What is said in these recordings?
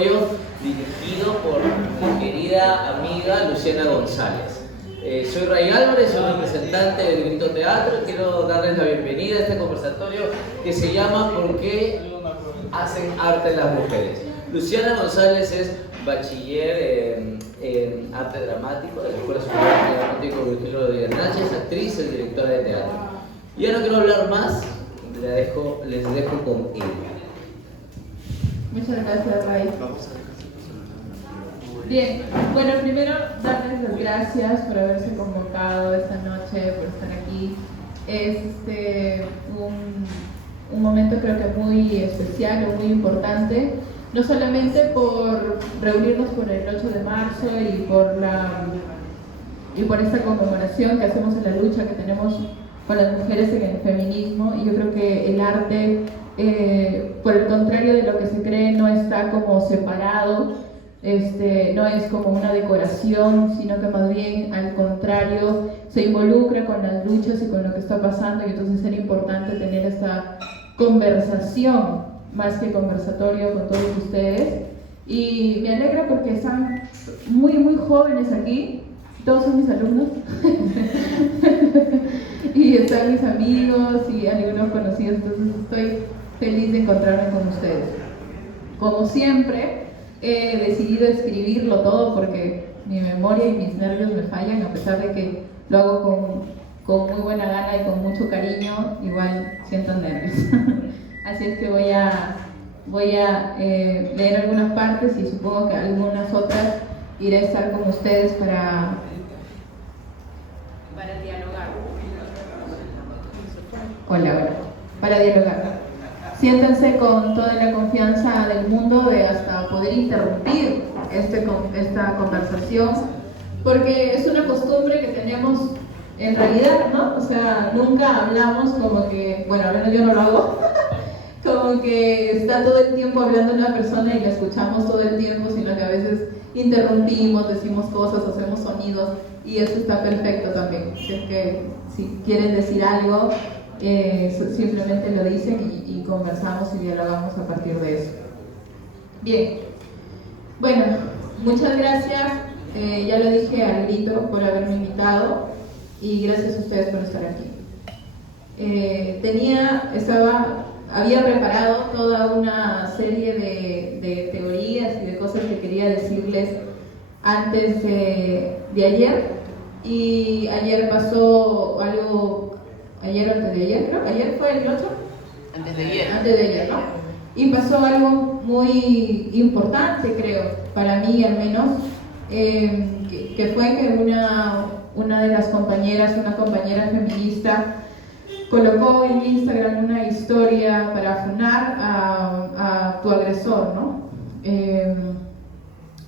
conversatorio dirigido por mi querida amiga Luciana González. Soy Ray Álvarez, soy representante del Grito Teatro y quiero darles la bienvenida a este conversatorio que se llama ¿Por qué hacen arte las mujeres? Luciana González es bachiller en arte dramático de la Escuela Superior de Arte Dramático Virgilio Rodríguez Náchez, es actriz y directora de teatro. Y ya no quiero hablar más, les dejo con ella. Muchas gracias, Ray. Bien, bueno, primero darles las gracias por haberse convocado esta noche, por estar aquí. Es un momento creo que muy especial o muy importante, no solamente por reunirnos por el 8 de marzo y por esta conmemoración que hacemos en la lucha que tenemos con las mujeres en el feminismo, y yo creo que el arte, por el contrario de lo que se cree, no está como separado, no es como una decoración, sino que más bien al contrario se involucra con las luchas y con lo que está pasando, y entonces era importante tener esta conversación más que conversatorio con todos ustedes. Y me alegra porque están muy muy jóvenes aquí, todos son mis alumnos y están mis amigos y algunos conocidos, entonces estoy feliz de encontrarme con ustedes. Como siempre, he decidido escribirlo todo porque mi memoria y mis nervios me fallan, a pesar de que lo hago con muy buena gana y con mucho cariño, igual siento nervios. Así es que voy a leer algunas partes y supongo que algunas otras iré a estar con ustedes para dialogar. Hola, para dialogar. Siéntense con toda la confianza del mundo de hasta poder interrumpir esta conversación, porque es una costumbre que tenemos en realidad, ¿no? O sea, nunca hablamos como que, bueno, al menos yo no lo hago, como que está todo el tiempo hablando una persona y la escuchamos todo el tiempo, sino que a veces interrumpimos, decimos cosas, hacemos sonidos, y eso está perfecto también. Si es que si quieren decir algo, simplemente lo dicen y conversamos y dialogamos a partir de eso. Bien, bueno, muchas gracias, ya lo dije al grito por haberme invitado, y gracias a ustedes por estar aquí. Había preparado toda una serie de teorías y de cosas que quería decirles antes de ayer, y ayer pasó algo, ayer o antes de ayer, creo, ayer fue el 8, antes de ayer, ¿no? Y pasó algo muy importante, creo, para mí al menos, que fue que una de las compañeras, una compañera feminista, colocó en Instagram una historia para funar a tu agresor, ¿no?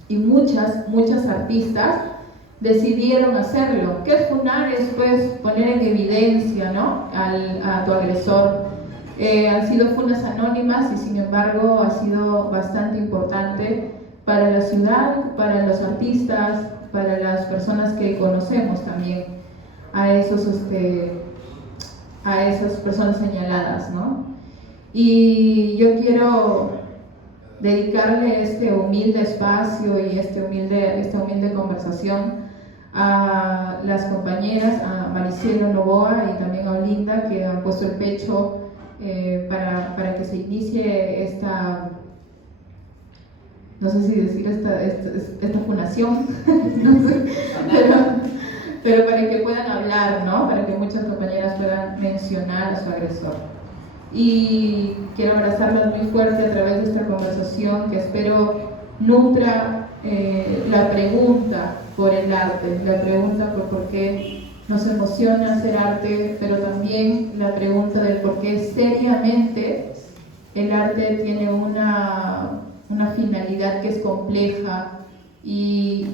Y muchas artistas decidieron hacerlo. ¿Qué es funar? Es pues poner en evidencia, ¿no? a tu agresor. Han sido funas anónimas y sin embargo ha sido bastante importante para la ciudad, para los artistas, para las personas que conocemos también a esas personas señaladas, ¿no? Y yo quiero dedicarle este humilde espacio y esta humilde conversación a las compañeras, a Maricielo Novoa y también a Olinda, que han puesto el pecho para que se inicie esta, no sé si decir esta fundación, no sé, pero para que puedan hablar, ¿no? Para que muchas compañeras puedan mencionar a su agresor. Y quiero abrazarlas muy fuerte a través de esta conversación, que espero nutra la pregunta por el arte, la pregunta por qué nos emociona hacer arte, pero también la pregunta de por qué seriamente el arte tiene una finalidad que es compleja y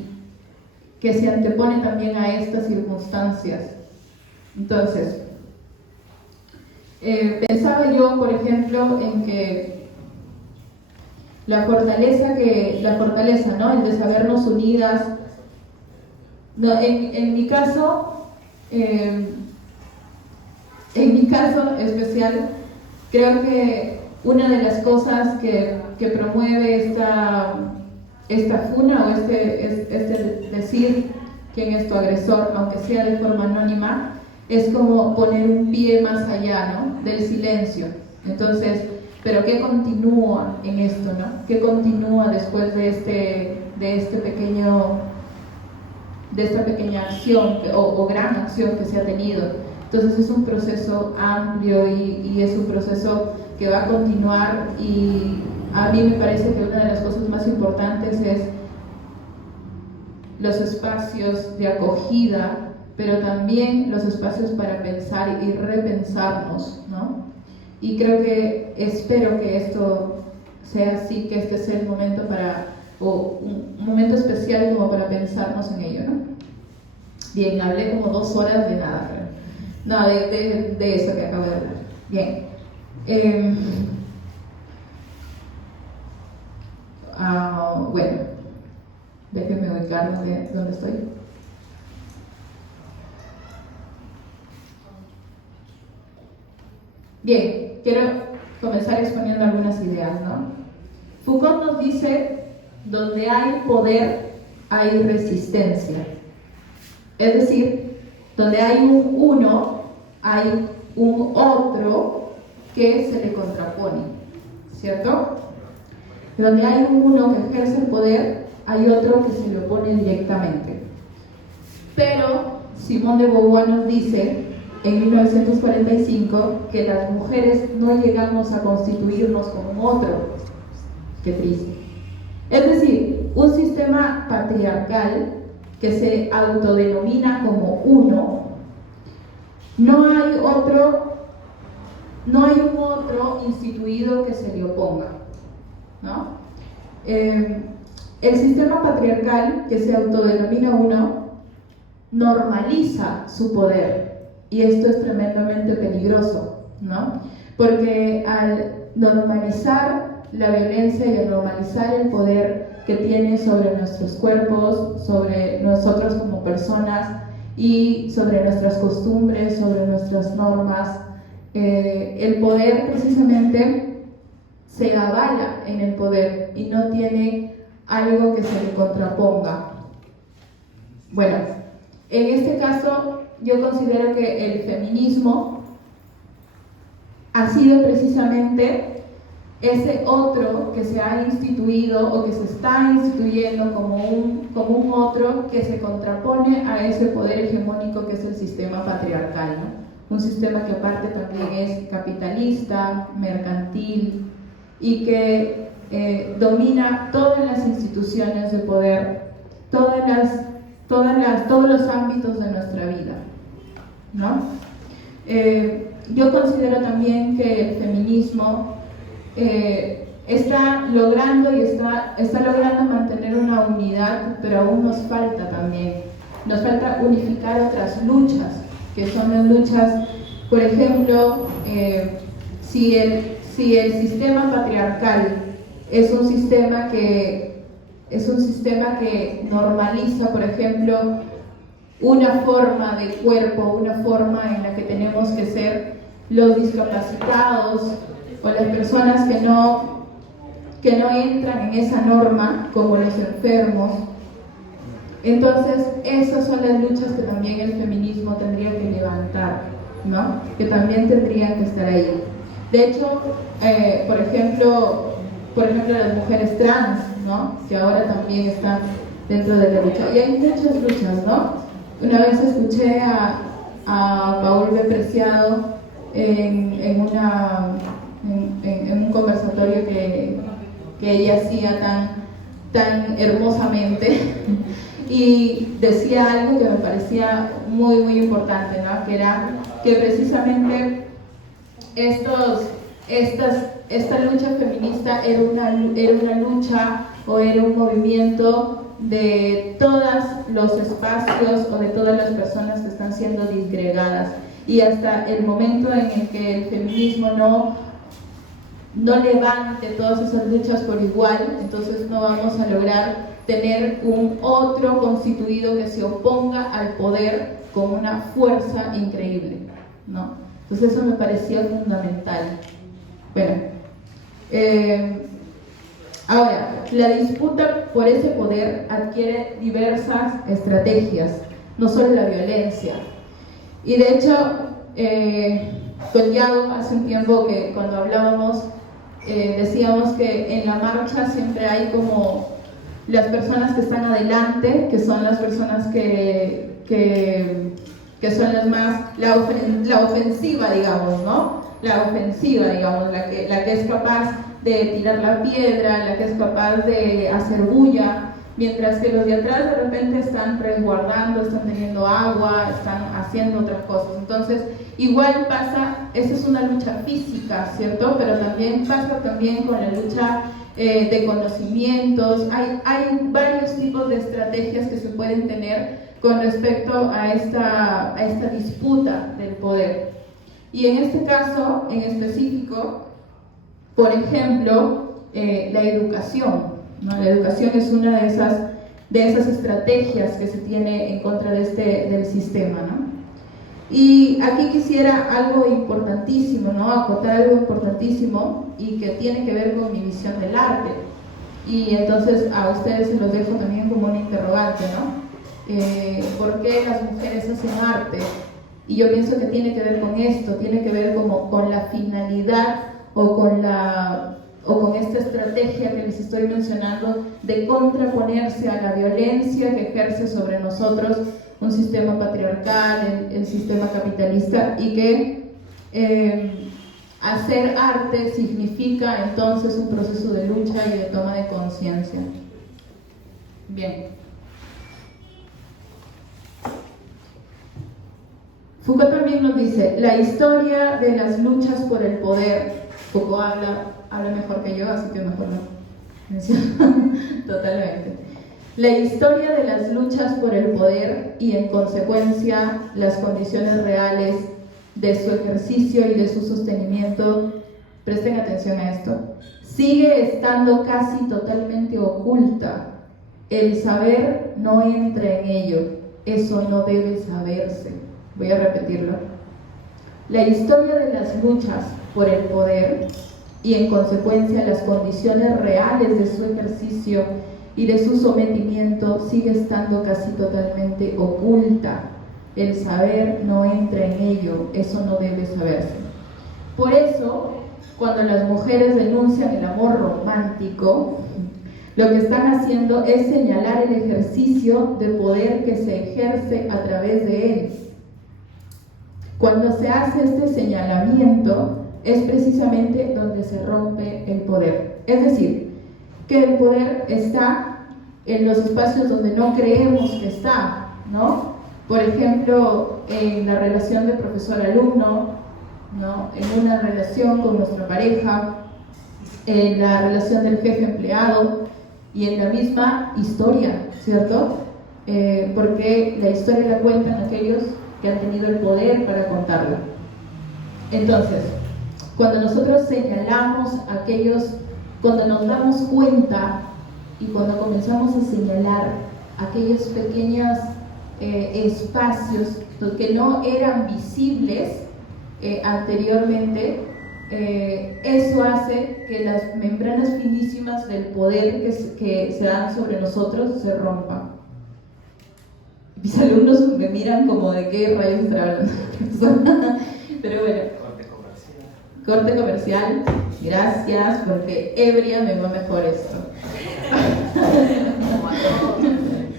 que se antepone también a estas circunstancias. Entonces, pensaba yo, por ejemplo, en que la fortaleza, ¿no? El de sabernos unidas. No, en mi caso especial, creo que una de las cosas que que promueve esta funa o este decir quién es tu agresor, aunque sea de forma anónima, es como poner un pie más allá, ¿no?, del silencio. Entonces, pero ¿qué continúa en esto, no? ¿Qué continúa después de esta pequeña acción o gran acción que se ha tenido? Entonces es un proceso amplio y es un proceso que va a continuar, y a mí me parece que una de las cosas más importantes es los espacios de acogida, pero también los espacios para pensar y repensarnos, ¿no? Y espero que esto sea así, que este sea el momento o un momento especial como para pensarnos en ello, ¿no? Bien, hablé como 2 horas de nada, pero no, de eso que acabo de hablar. Bien. Bueno, déjenme ubicar dónde estoy. Bien, quiero comenzar exponiendo algunas ideas, ¿no? Foucault nos dice: donde hay poder, hay resistencia. Es decir, donde hay un uno, hay un otro que se le contrapone, ¿cierto? Donde hay un uno que ejerce el poder, hay otro que se le opone directamente. Pero Simone de Beauvoir nos dice en 1945 que las mujeres no llegamos a constituirnos como un otro. Qué triste. Es decir, un sistema patriarcal que se autodenomina como uno, no hay un otro instituido que se le oponga, ¿no? El sistema patriarcal que se autodenomina uno normaliza su poder, y esto es tremendamente peligroso, ¿no? Porque al normalizar la violencia y al normalizar el poder que tiene sobre nuestros cuerpos, sobre nosotros como personas y sobre nuestras costumbres, sobre nuestras normas, el poder precisamente se avala en el poder y no tiene algo que se le contraponga. Bueno, en este caso yo considero que el feminismo ha sido precisamente ese otro que se ha instituido o que se está instituyendo como un otro que se contrapone a ese poder hegemónico que es el sistema patriarcal, ¿no? Un sistema que aparte también es capitalista, mercantil y que domina todas las instituciones de poder, todos los ámbitos de nuestra vida, ¿no? Yo considero también que el feminismo está logrando mantener una unidad, pero aún nos falta unificar otras luchas, que son las luchas, por ejemplo, si el sistema patriarcal es un sistema que normaliza, por ejemplo, una forma de cuerpo, una forma en la que tenemos que ser los discapacitados o las personas que no entran en esa norma, como los enfermos. Entonces, esas son las luchas que también el feminismo tendría que levantar, ¿no? Que también tendrían que estar ahí. De hecho, por ejemplo, las mujeres trans, ¿no? Que ahora también están dentro de la lucha. Y hay muchas luchas, ¿no? Una vez escuché a Paul B. Preciado en un conversatorio que ella hacía tan hermosamente y decía algo que me parecía muy muy importante, ¿no? Que era que precisamente esta lucha feminista era una lucha o era un movimiento de todos los espacios o de todas las personas que están siendo disgregadas, y hasta el momento en el que el feminismo no levante todas esas luchas por igual, entonces no vamos a lograr tener un otro constituido que se oponga al poder con una fuerza increíble, ¿no? Entonces eso me parecía fundamental. Bueno, Ahora, la disputa por ese poder adquiere diversas estrategias, no solo la violencia. Y de hecho, con Yago hace un tiempo que cuando hablábamos, decíamos que en la marcha siempre hay como las personas que están adelante, que son las personas que son las más, la ofensiva, digamos, ¿no? La ofensiva, digamos, la que es capaz de tirar la piedra, la que es capaz de hacer bulla, mientras que los de atrás de repente están resguardando, están teniendo agua, están haciendo otras cosas. Entonces, igual pasa, esa es una lucha física, ¿cierto? Pero también pasa también con la lucha de conocimientos. Hay varios tipos de estrategias que se pueden tener con respecto a esta disputa del poder. Y en este caso, en específico, por ejemplo, la educación, ¿no? La educación es una de esas estrategias que se tiene en contra del sistema, ¿no? Y aquí quisiera algo importantísimo, ¿no? Acotar algo importantísimo y que tiene que ver con mi visión del arte. Y entonces a ustedes se los dejo también como un interrogante, ¿no? ¿Por qué las mujeres hacen arte? Y yo pienso que tiene que ver con esto, tiene que ver como con la finalidad o con esta estrategia que les estoy mencionando de contraponerse a la violencia que ejerce sobre nosotros un sistema patriarcal, el sistema capitalista, y que hacer arte significa entonces un proceso de lucha y de toma de conciencia. Bien. Foucault también nos dice, la historia de las luchas por el poder. Foucault habla mejor que yo, así que mejor no menciono totalmente. La historia de las luchas por el poder y en consecuencia las condiciones reales de su ejercicio y de su sostenimiento, presten atención a esto, sigue estando casi totalmente oculta. El saber no entra en ello, eso no debe saberse. Voy a repetirlo. La historia de las luchas por el poder y en consecuencia las condiciones reales de su ejercicio y de su sometimiento sigue estando casi totalmente oculta. El saber no entra en ello, eso no debe saberse. Por eso, cuando las mujeres denuncian el amor romántico, lo que están haciendo es señalar el ejercicio de poder que se ejerce a través de él. Cuando se hace este señalamiento, es precisamente donde se rompe el poder. Es decir, que el poder está en los espacios donde no creemos que está, ¿no? Por ejemplo, en la relación de profesor-alumno, ¿no? En una relación con nuestra pareja, en la relación del jefe-empleado y en la misma historia, ¿cierto? Porque la historia la cuentan aquellos que han tenido el poder para contarla. Entonces, cuando nosotros señalamos cuando nos damos cuenta y cuando comenzamos a señalar aquellos pequeños espacios que no eran visibles anteriormente, eso hace que las membranas finísimas del poder que se dan sobre nosotros se rompan. Mis alumnos me miran como de qué rayos está hablando. Pero bueno. Corte comercial. Gracias, porque ebria me va mejor esto.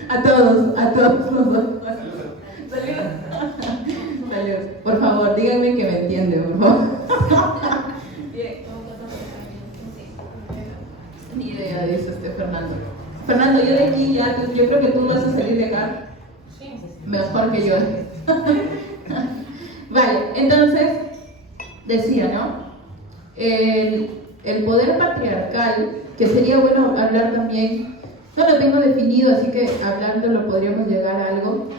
A todos. Salud. Salud. Por favor, díganme que me entienden, por favor. Bien. Ni idea de eso, Fernando. Fernando, yo de aquí ya, yo creo que tú vas a salir de acá mejor que yo. Vale, entonces decía, ¿no? El poder patriarcal, que sería bueno hablar también, no lo tengo definido, así que hablándolo podríamos llegar a algo,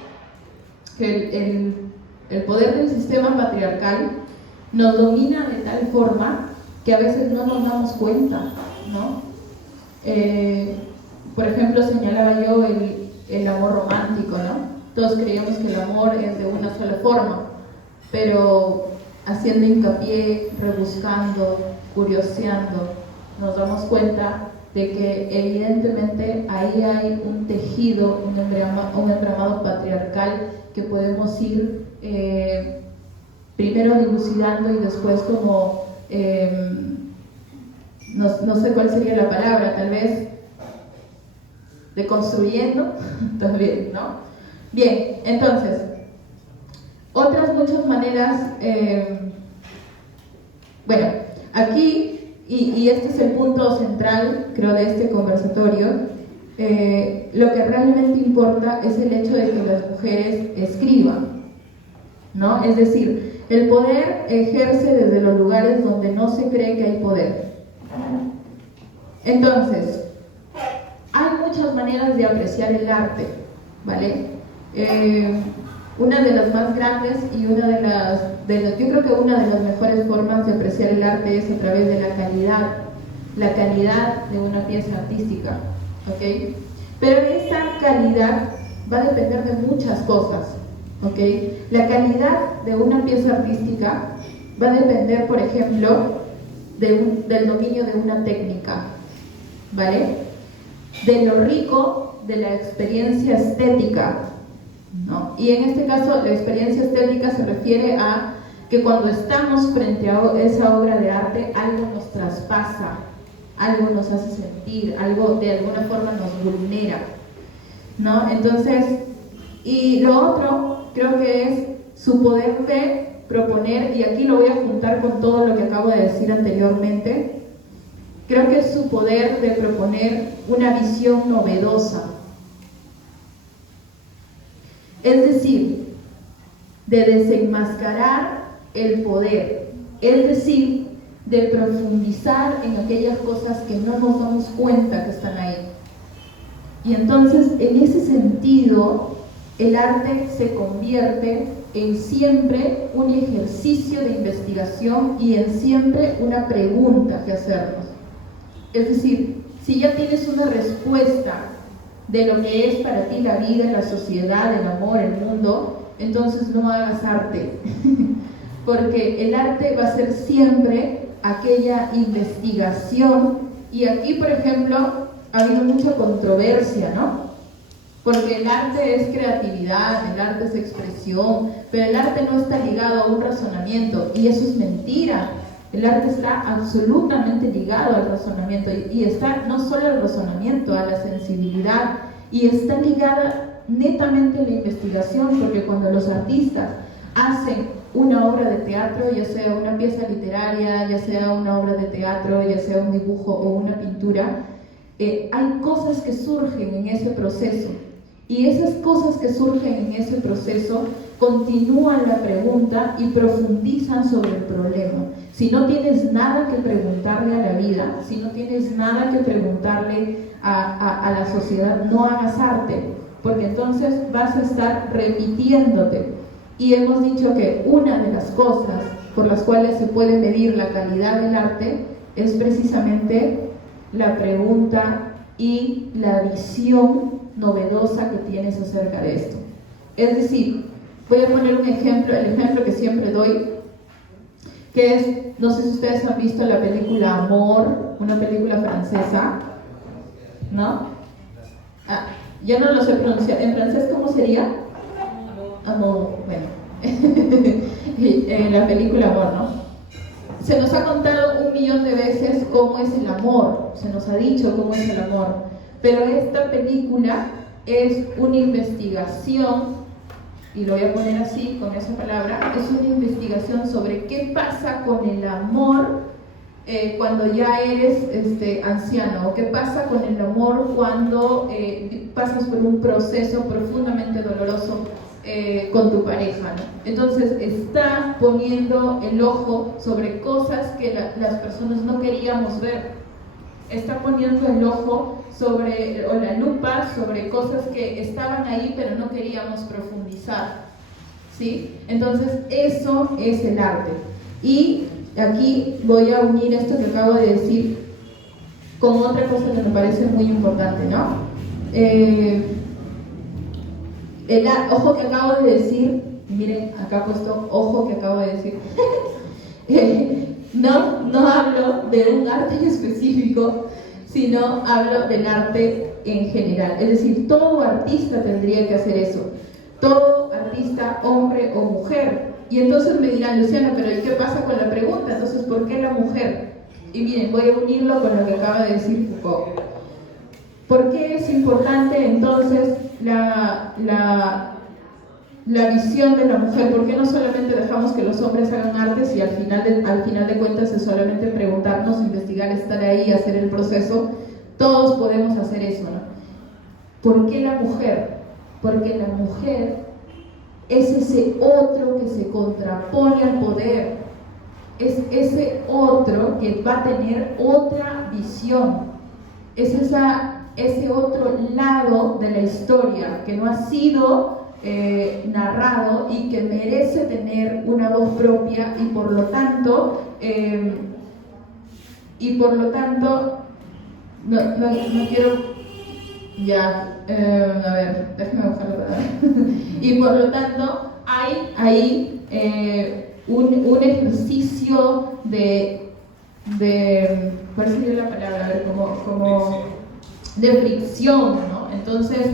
que el poder del sistema patriarcal nos domina de tal forma que a veces no nos damos cuenta, ¿no? Por ejemplo, señalaba yo el amor romántico, ¿no? Todos creíamos que el amor es de una sola forma, pero haciendo hincapié, rebuscando, curioseando, nos damos cuenta de que evidentemente ahí hay un tejido, un entramado patriarcal que podemos ir primero dilucidando y después como, no sé cuál sería la palabra, tal vez deconstruyendo también, ¿no? Bien, entonces, otras muchas maneras, bueno, aquí, y este es el punto central, creo, de este conversatorio, lo que realmente importa es el hecho de que las mujeres escriban, ¿no? Es decir, el poder ejerce desde los lugares donde no se cree que hay poder. Entonces, hay muchas maneras de apreciar el arte, ¿vale? Una de las más grandes y yo creo que una de las mejores formas de apreciar el arte es a través de la calidad de una pieza artística, ¿ok? Pero esa calidad va a depender de muchas cosas, ¿ok? La calidad de una pieza artística va a depender, por ejemplo, del dominio de una técnica, ¿vale? De lo rico de la experiencia estética, ¿no? Y en este caso la experiencia estética se refiere a que cuando estamos frente a esa obra de arte, algo nos traspasa, algo nos hace sentir, algo de alguna forma nos vulnera, ¿no? Entonces, y lo otro creo que es su poder de proponer, y aquí lo voy a juntar con todo lo que acabo de decir anteriormente. Creo que es su poder de proponer una visión novedosa. Es decir, de desenmascarar el poder. Es decir, de profundizar en aquellas cosas que no nos damos cuenta que están ahí. Y entonces, en ese sentido, el arte se convierte en siempre un ejercicio de investigación y en siempre una pregunta que hacernos. Es decir, si ya tienes una respuesta de lo que es para ti la vida, la sociedad, el amor, el mundo, entonces no hagas arte. Porque el arte va a ser siempre aquella investigación. Y aquí, por ejemplo, ha habido mucha controversia, ¿no? Porque el arte es creatividad, el arte es expresión, pero el arte no está ligado a un razonamiento, y eso es mentira. El arte está absolutamente ligado al razonamiento, y está no solo al razonamiento, a la sensibilidad, y está ligada netamente a la investigación, porque cuando los artistas hacen una obra de teatro, ya sea una pieza literaria, ya sea una obra de teatro, ya sea un dibujo o una pintura, hay cosas que surgen en ese proceso, y esas cosas que surgen en ese proceso continúan la pregunta y profundizan sobre el problema. Si no tienes nada que preguntarle a la vida, si no tienes nada que preguntarle a la sociedad, no hagas arte, porque entonces vas a estar repitiéndote. Y hemos dicho que una de las cosas por las cuales se puede medir la calidad del arte es precisamente la pregunta y la visión novedosa que tienes acerca de esto. Es decir, voy a poner un ejemplo, el ejemplo que siempre doy, que es, no sé si ustedes han visto la película Amor, una película francesa, ¿no? Yo no lo sé pronunciar, ¿en francés cómo sería? Amor, bueno, la película Amor, ¿no? Se nos ha contado 1.000.000 de veces cómo es el amor, se nos ha dicho cómo es el amor, pero esta película es una investigación, y lo voy a poner así, con esa palabra, es una investigación sobre qué pasa con el amor cuando ya eres anciano, o qué pasa con el amor cuando pasas por un proceso profundamente doloroso con tu pareja, ¿no? Entonces está poniendo el ojo sobre cosas que las personas no queríamos ver, está poniendo el ojo sobre, o la lupa sobre cosas que estaban ahí pero no queríamos profundizar, ¿sí? Entonces eso es el arte. Y aquí voy a unir esto que acabo de decir con otra cosa que me parece muy importante, ¿no? Ojo que acabo de decir, miren, acá he puesto ojo que acabo de decir. No hablo de un arte en específico, sino hablo del arte en general. Es decir, todo artista tendría que hacer eso. Todo artista, hombre o mujer. Y entonces me dirán, Luciana, pero ¿y qué pasa con la pregunta? Entonces, ¿por qué la mujer? Y miren, voy a unirlo con lo que acaba de decir Foucault. ¿Por qué es importante entonces la visión de la mujer? ¿Por qué no solamente dejamos que los hombres hagan arte si al final de cuentas es solamente preguntarnos, investigar, estar ahí, hacer el proceso? Todos podemos hacer eso, ¿no? ¿Por qué la mujer? Porque la mujer es ese otro que se contrapone al poder, es ese otro que va a tener otra visión, es ese otro lado de la historia que no ha sido narrado y que merece tener una voz propia y por lo tanto no quiero ya, a ver, déjame buscarlo, ¿verdad? Y por lo tanto hay ahí un ejercicio ¿cuál sería la palabra? A ver, como de fricción, ¿no? Entonces,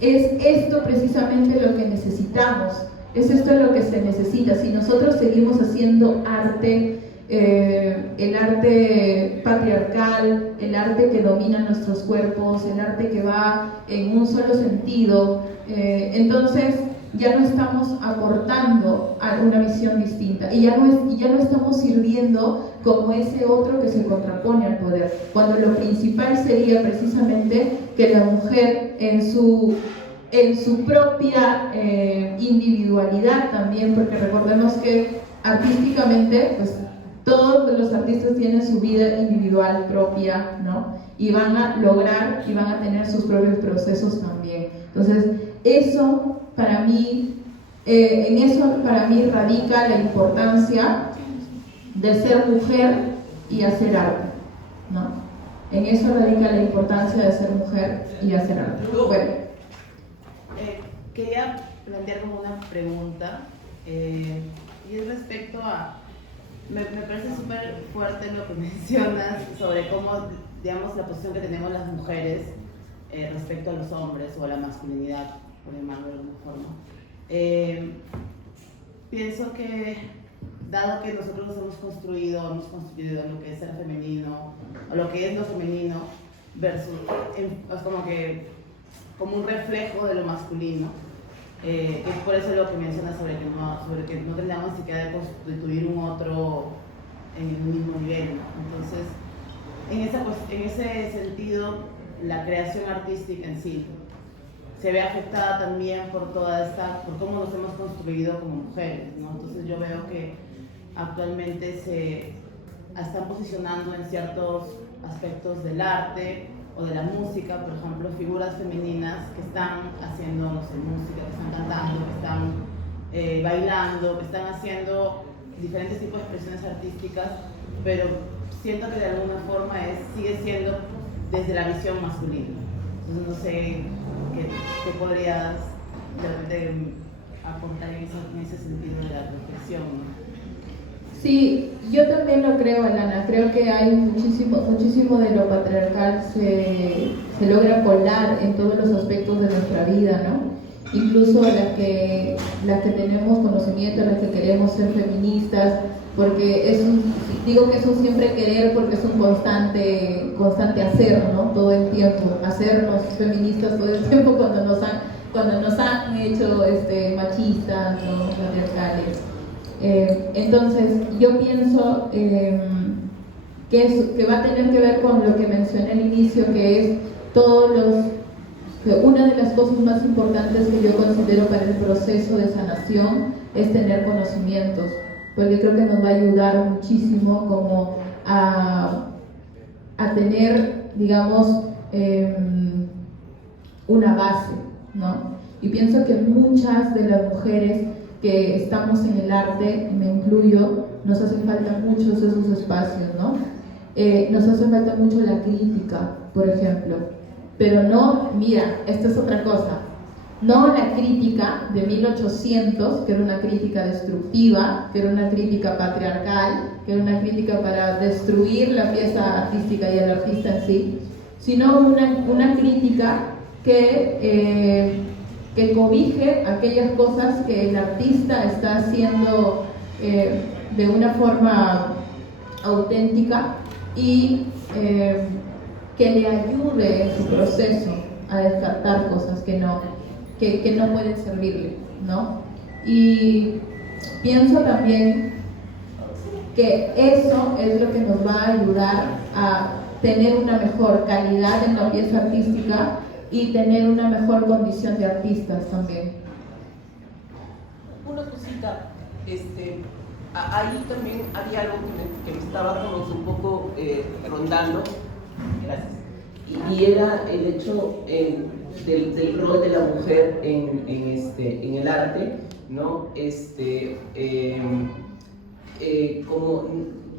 es esto precisamente lo que necesitamos, es esto lo que se necesita. Si nosotros seguimos haciendo arte, el arte patriarcal, el arte que domina nuestros cuerpos, el arte que va en un solo sentido, entonces ya no estamos aportando a una visión distinta y ya no estamos sirviendo como ese otro que se contrapone al poder, cuando lo principal sería precisamente que la mujer en su propia individualidad también, porque recordemos que artísticamente pues todos los artistas tienen su vida individual propia, ¿no? Y van a lograr y van a tener sus propios procesos también. Entonces, eso para mí, en eso para mí radica la importancia de ser mujer y hacer arte, ¿no? En eso radica la importancia de ser mujer y hacer arte. Bueno. Quería plantear como una pregunta, y es respecto a... Me parece súper fuerte lo que mencionas sobre cómo, digamos, la posición que tenemos las mujeres respecto a los hombres o a la masculinidad, por llamarlo de alguna forma. Pienso que, dado que nosotros nos hemos construido lo que es ser femenino, o lo que es lo femenino, versus, es como un reflejo de lo masculino, es por eso lo que mencionas sobre que no tendríamos ni siquiera de constituir un otro en el mismo nivel, ¿no? Entonces, en ese sentido, la creación artística en sí se ve afectada también por por cómo nos hemos construido como mujeres, ¿no? Entonces yo veo que actualmente se están posicionando en ciertos aspectos del arte o de la música, por ejemplo, figuras femeninas que están haciendo, no sé, música, que están cantando, que están bailando, que están haciendo diferentes tipos de expresiones artísticas, pero siento que de alguna forma sigue siendo desde la visión masculina. Entonces no sé qué podrías de repente aportar en ese sentido de la reflexión, ¿no? Sí, yo también lo creo, Alana. Creo que hay muchísimo de lo patriarcal se logra colar en todos los aspectos de nuestra vida, ¿no? Incluso las que tenemos conocimiento, las que queremos ser feministas, porque digo que es un siempre querer porque es un constante hacer, ¿no? Todo el tiempo, hacernos feministas todo el tiempo cuando nos han hecho machistas, ¿no? Patriarcales. Entonces, yo pienso que va a tener que ver con lo que mencioné al inicio, que es que una de las cosas más importantes que yo considero para el proceso de sanación es tener conocimientos, porque creo que nos va a ayudar muchísimo como a tener, digamos, una base, ¿no? Y pienso que muchas de las mujeres que estamos en el arte, me incluyo, nos hacen falta muchos esos espacios, ¿no? Nos hace falta mucho la crítica, por ejemplo, pero no, mira, esta es otra cosa, no la crítica de 1800, que era una crítica destructiva, que era una crítica patriarcal, que era una crítica para destruir la pieza artística y el artista en sí, sino una crítica que cobije aquellas cosas que el artista está haciendo de una forma auténtica y que le ayude en su proceso a descartar cosas que no pueden servirle, ¿no? Y pienso también que eso es lo que nos va a ayudar a tener una mejor calidad en la pieza artística y tener una mejor condición de artistas también. Una cosita, ahí también había algo que me estaba como un poco rondando. Gracias. Y era el hecho del rol de la mujer en el arte, ¿no? Como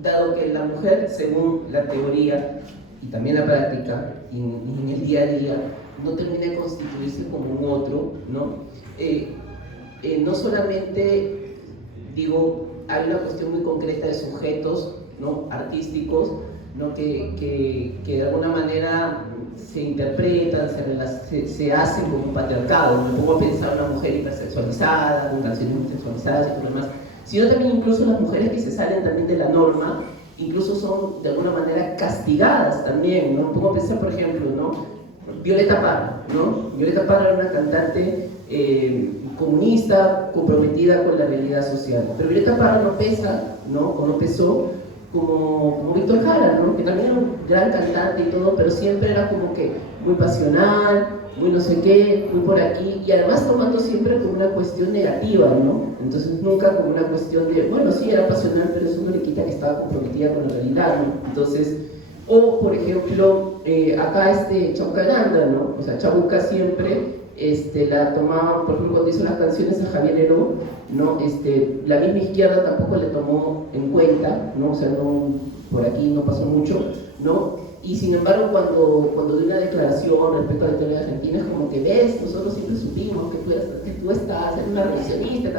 dado que la mujer, según la teoría y también la práctica y en el día a día, no termina de constituirse como un otro, ¿no? No solamente, digo, hay una cuestión muy concreta de sujetos, ¿no? Artísticos, ¿no? que de alguna manera se interpretan, se hacen como un patriarcado. Me pongo a pensar una mujer hipersexualizada, con canciones muy sexualizadas y todo lo demás, sino también incluso las mujeres que se salen también de la norma, incluso son de alguna manera castigadas también, ¿no? Me pongo a pensar, por ejemplo, ¿no? Violeta Parra, ¿no? Violeta Parra era una cantante comunista comprometida con la realidad social, pero Violeta Parra no pesa, ¿no? O no pesó como Víctor Jara, ¿no? Que también era un gran cantante y todo, pero siempre era como que muy pasional, muy no sé qué, muy por aquí, y además tomando siempre como una cuestión negativa, ¿no? Entonces nunca como una cuestión de, bueno, sí era pasional, pero eso no le quita que estaba comprometida con la realidad, ¿no? Entonces, o por ejemplo, acá Chabuca Granda, ¿no? O sea, Chabuca siempre la tomaba, por ejemplo, cuando hizo las canciones a Javier Heró, ¿no? La misma izquierda tampoco le tomó en cuenta, ¿no? O sea, no, por aquí no pasó mucho, ¿no? Y sin embargo, cuando dio una declaración respecto a la teoría argentina, es como que ves, nosotros siempre supimos que tú estás en una revisionista,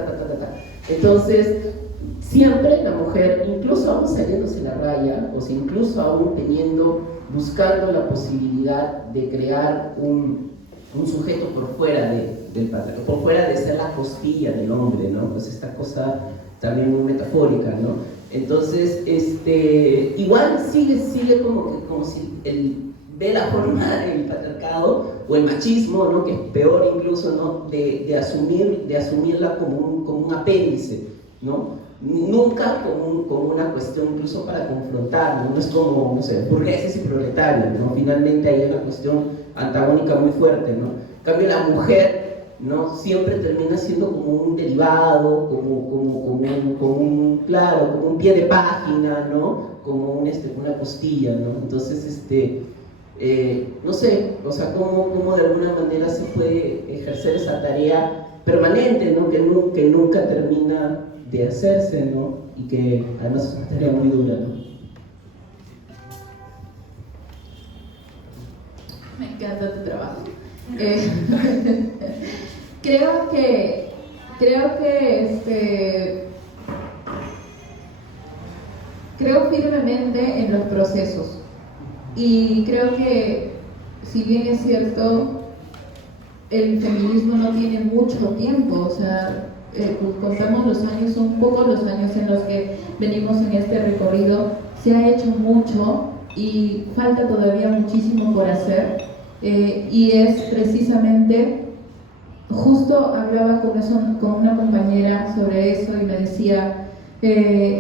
Entonces, siempre la mujer, incluso aún saliéndose la raya, o sea, incluso aún buscando la posibilidad de crear un sujeto por fuera del patriarcado, por fuera de ser la costilla del hombre, ¿no? Pues esta cosa también muy metafórica, ¿no? Entonces, igual sigue como si ve la forma del patriarcado o el machismo, ¿no? Que es peor incluso, ¿no? de asumirla como un apéndice, ¿no? Nunca como una cuestión incluso para confrontar, ¿no? No es como, no sé, burgueses y proletarios, ¿no? Finalmente hay una cuestión antagónica muy fuerte, ¿no? En cambio la mujer, ¿no? Siempre termina siendo como un derivado, como un pie de página, ¿no? Como una costilla, ¿no? Entonces, no sé, o sea, cómo de alguna manera se puede ejercer esa tarea permanente, ¿no? Que nunca termina de hacerse, ¿no? Y que además es una tarea muy dura, ¿no? Me encanta tu trabajo. Creo firmemente en los procesos y creo que, si bien es cierto, el feminismo no tiene mucho tiempo, o sea, contamos los años, son pocos los años en los que venimos en este recorrido, se ha hecho mucho y falta todavía muchísimo por hacer, y es precisamente, justo hablaba con una compañera sobre eso y me decía,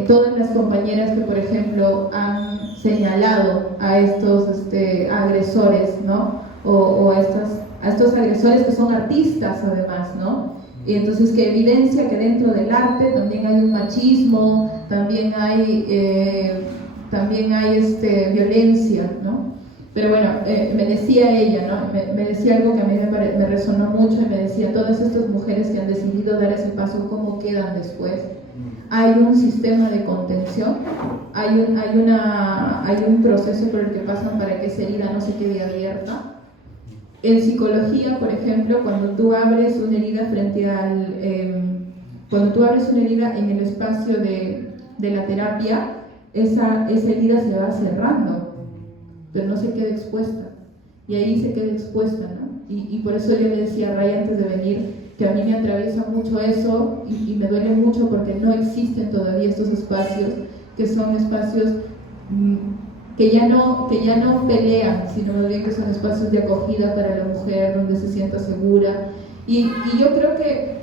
todas las compañeras que, por ejemplo, han señalado a estos agresores, ¿no? O a estos agresores que son artistas además, ¿no? Y entonces que evidencia que dentro del arte también hay un machismo, también hay violencia, ¿no? Pero bueno, me decía ella, ¿no? Me decía algo que a mí me resonó mucho y me decía, todas estas mujeres que han decidido dar ese paso, ¿cómo quedan después? Hay un sistema de contención, hay un proceso por el que pasan para que esa herida no se quede abierta. En psicología, por ejemplo, cuando tú abres una herida cuando tú abres una herida en el espacio de la terapia, esa herida se va cerrando, pero no se queda expuesta. y ahí se queda expuesta, ¿no? Y por eso yo le decía a Ray antes de venir que a mí me atraviesa mucho eso y me duele mucho porque no existen todavía estos espacios que son espacios que ya no pelean, sino más bien que son espacios de acogida para la mujer, donde se sienta segura. Y yo creo que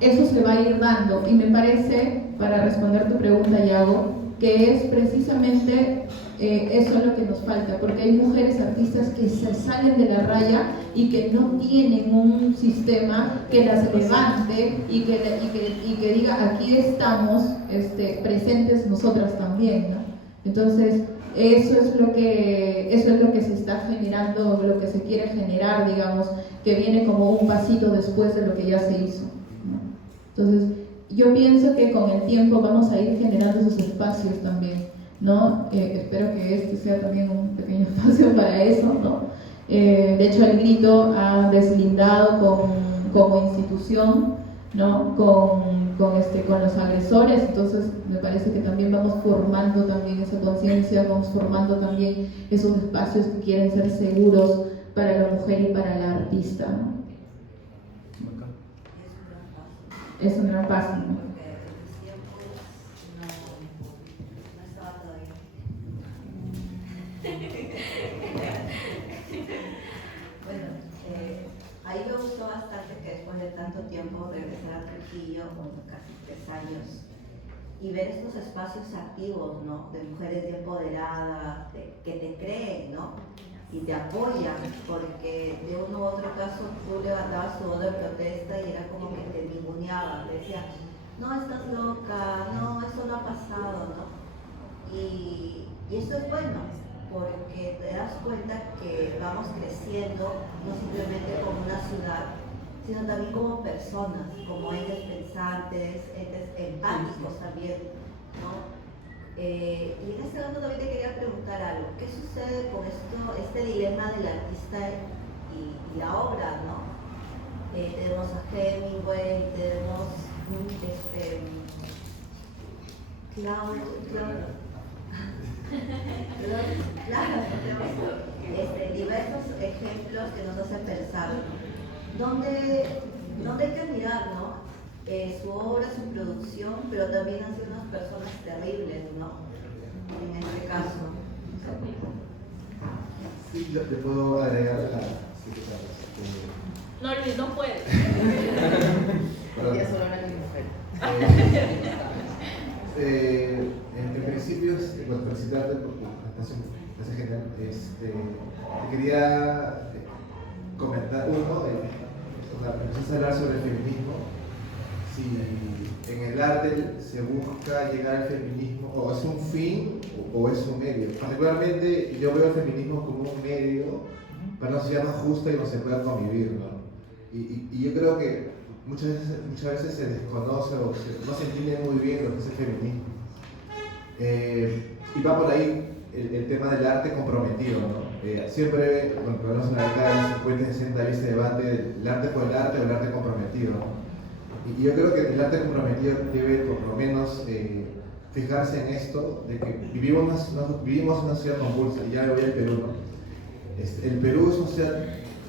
eso se va a ir dando, y me parece, para responder tu pregunta, Yago, que es precisamente eso lo que nos falta, porque hay mujeres artistas que se salen de la raya y que no tienen un sistema que las levante y que diga, aquí estamos presentes nosotras también, ¿no? Entonces, eso es lo que se está generando, lo que se quiere generar, digamos, que viene como un pasito después de lo que ya se hizo, ¿no? Entonces, yo pienso que con el tiempo vamos a ir generando esos espacios también, ¿no? Espero que este sea también un pequeño espacio para eso, ¿no? De hecho, el Grito ha deslindado como institución, ¿no? con los agresores, entonces me parece que también vamos formando también esa conciencia, vamos formando también esos espacios que quieren ser seguros para la mujer y para la artista, ¿no? Es un gran paso, ¿no? Porque en mis tiempos no estaba todavía. Bueno, ahí me gustó bastante que después de tanto tiempo regresar a Trujillo, bueno, casi 3 años, y ver estos espacios activos, ¿no? De mujeres bien empoderadas, que te creen, ¿no? Y te apoyan, porque de uno u otro caso tú levantabas tu voz de protesta y era como que te ninguneaban, te decían, no, estás loca, no, eso no ha pasado, ¿no? Y esto es bueno, porque te das cuenta que vamos creciendo, no simplemente como una ciudad, sino también como personas, como entes pensantes, entes empáticos también, ¿no? Y en este momento también te quería preguntar algo. ¿Qué sucede con este dilema del artista y la obra, ¿no? Tenemos a Hemingway, tenemos tenemos diversos ejemplos que nos hacen pensar. ¿Dónde hay que mirar, ¿no? Su obra, su producción, pero también han sido unas personas terribles, ¿no? En este caso. Sí, le puedo agregar a la No, Luis, no puedes. Ya solo hablan de mujer. En principio, bueno, felicitarte por tu presentación, gracias genial. Te quería comentar empecé a hablar sobre el feminismo. Si en el arte se busca llegar al feminismo, o es un fin o es un medio. Particularmente yo veo el feminismo como un medio para una sociedad más justa y no se pueda convivir, ¿no? Y yo creo que muchas veces se desconoce o no se entiende muy bien lo que es el feminismo. Y va por ahí el tema del arte comprometido, ¿no? Siempre, bueno, por lo menos en la década de los 50 y 60 había ese debate, el arte por el arte o el arte comprometido, ¿no? Y yo creo que el arte comprometido debe por lo menos fijarse en esto, de que vivimos en una sociedad convulsa, y ya me voy al Perú, ¿no? El Perú es una sociedad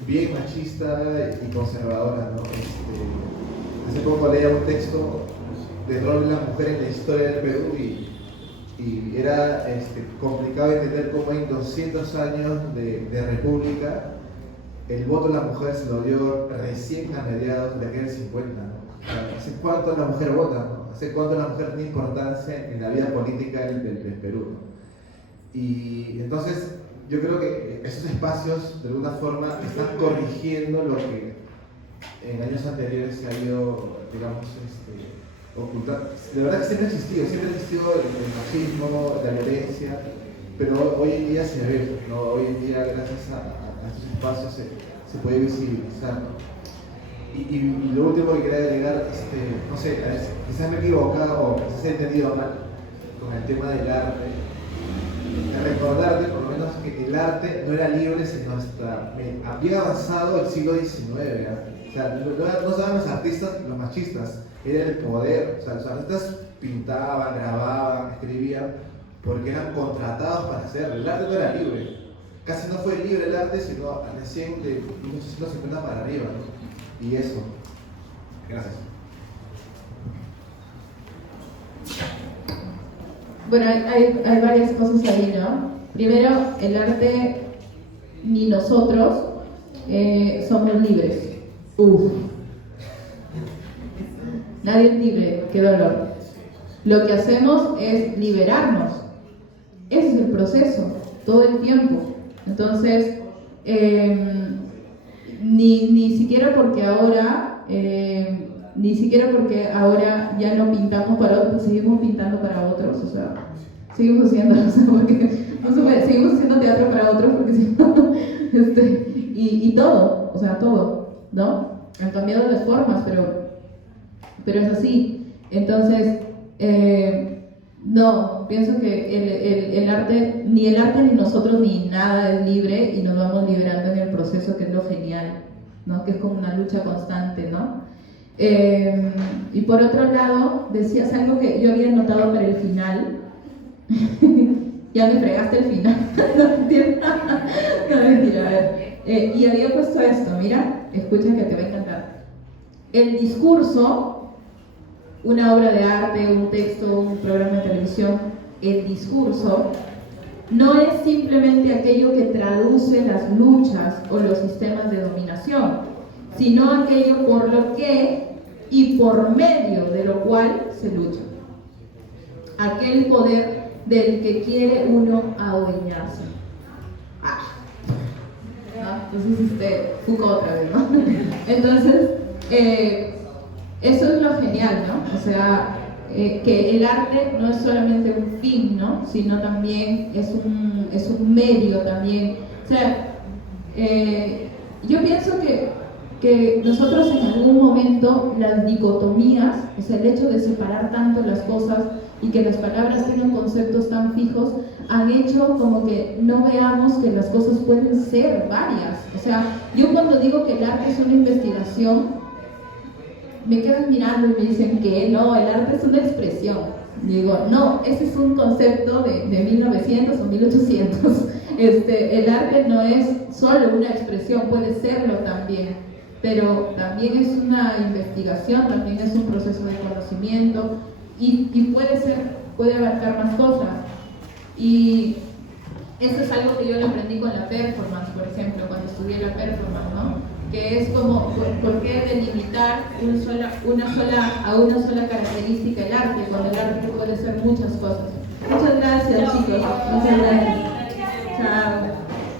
bien machista y conservadora, ¿no? Hace poco leía un texto del rol de la mujer en la historia del Perú y era complicado entender cómo en 200 años de república el voto de la mujer se lo dio recién a mediados de la década del 50, ¿no? ¿Hace cuánto la mujer vota, ¿no? ¿Hace cuánto la mujer tiene importancia en la vida política del Perú, ¿no? Y entonces yo creo que esos espacios de alguna forma están corrigiendo lo que en años anteriores se ha ido, digamos, ocultando. De verdad que siempre ha existido el machismo, la violencia, pero hoy en día se ve, ¿no? Hoy en día gracias a estos espacios se puede visibilizar, ¿no? Y lo último que quería agregar, no sé, quizás me he equivocado o quizás he entendido mal con el tema del arte. Recordarte, por lo menos, que el arte no era libre sino hasta había avanzado el siglo XIX. O sea, no estaban los artistas, los machistas, era el poder. O sea, los artistas pintaban, grababan, escribían porque eran contratados para hacerlo. El arte no era libre. casi no fue libre el arte, sino recién de 1950 para arriba, ¿no? Y eso. Gracias. Bueno, hay varias cosas ahí, ¿no? Primero, el arte, ni nosotros somos libres. Nadie es libre, qué dolor. Lo que hacemos es liberarnos. Ese es el proceso, todo el tiempo. Entonces, ni siquiera porque ahora ya no pintamos para otros, seguimos pintando para otros, o sea, seguimos haciendo, o sea, porque no se puede, seguimos haciendo teatro para otros, porque si no, y todo, o sea, todo, ¿no? Han cambiado las formas, pero es así. Entonces, no, pienso que el arte ni nosotros ni nada es libre, y nos vamos liberando en el proceso, que es lo genial, ¿no? Que es como una lucha constante, ¿no? Y por otro lado, decías algo que yo había notado para el final. Ya me fregaste el final. No, mentira. No, mentira, a ver. Y había puesto esto, mira, escucha que te va a encantar. El discurso, una obra de arte, un texto, un programa de televisión, el discurso no es simplemente aquello que traduce las luchas o los sistemas de dominación, sino aquello por lo que y por medio de lo cual se lucha. Aquel poder del que quiere uno adueñarse. Entonces, Foucault otra vez, ¿no? Entonces, eso es lo genial, ¿no? O sea, que el arte no es solamente un fin, ¿no? Sino también es un medio también. O sea, yo pienso que nosotros en algún momento las dicotomías, o sea, el hecho de separar tanto las cosas y que las palabras tengan conceptos tan fijos, han hecho como que no veamos que las cosas pueden ser varias. O sea, yo cuando digo que el arte es una investigación, me quedan mirando y me dicen que no, el arte es una expresión. Digo, no, ese es un concepto de 1900 o 1800. El arte no es solo una expresión, puede serlo también, pero también es una investigación, también es un proceso de conocimiento, y puede abarcar más cosas. Y eso es algo que yo lo aprendí con la performance, por ejemplo, cuando estudié la performance, ¿no? Que es como, ¿por qué delimitar una sola característica el arte, cuando el arte puede ser muchas cosas? Muchas gracias, chicos. Muchas gracias. Chao.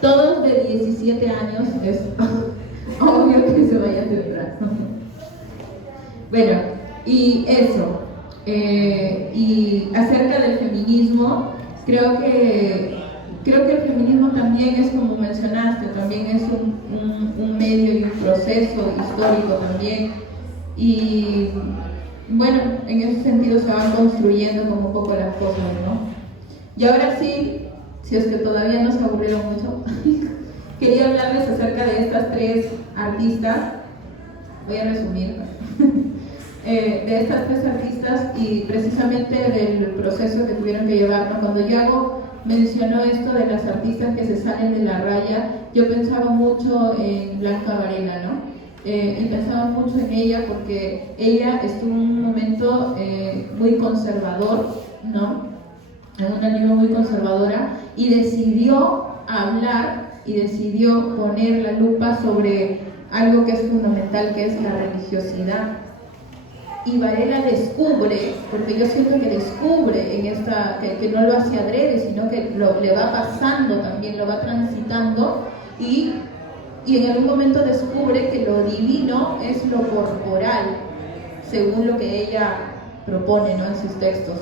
Todos de 17 años, es obvio que se vayan temprano. Bueno, y eso. Y acerca del feminismo, creo que el feminismo también es, como mencionaste, también es un medio y un proceso histórico también, y bueno, en ese sentido se van construyendo como un poco las cosas, ¿no? Y ahora sí, si es que todavía no se aburrieron mucho, quería hablarles acerca de estas tres artistas. Voy a resumir. De estas tres artistas, y precisamente del proceso que tuvieron que llevar, ¿no? Cuando Yago mencionó esto de las artistas que se salen de la raya, yo pensaba mucho en Blanca Varela, ¿no? Y pensaba mucho en ella porque ella estuvo en un momento muy conservador, ¿no? En una época muy conservadora, y decidió hablar y decidió poner la lupa sobre algo que es fundamental, que es la religiosidad. Y Varela descubre, porque yo siento que descubre en esta, que no lo hace adrede, sino que le va pasando también, lo va transitando, y en algún momento descubre que lo divino es lo corporal, según lo que ella propone, ¿no? En sus textos.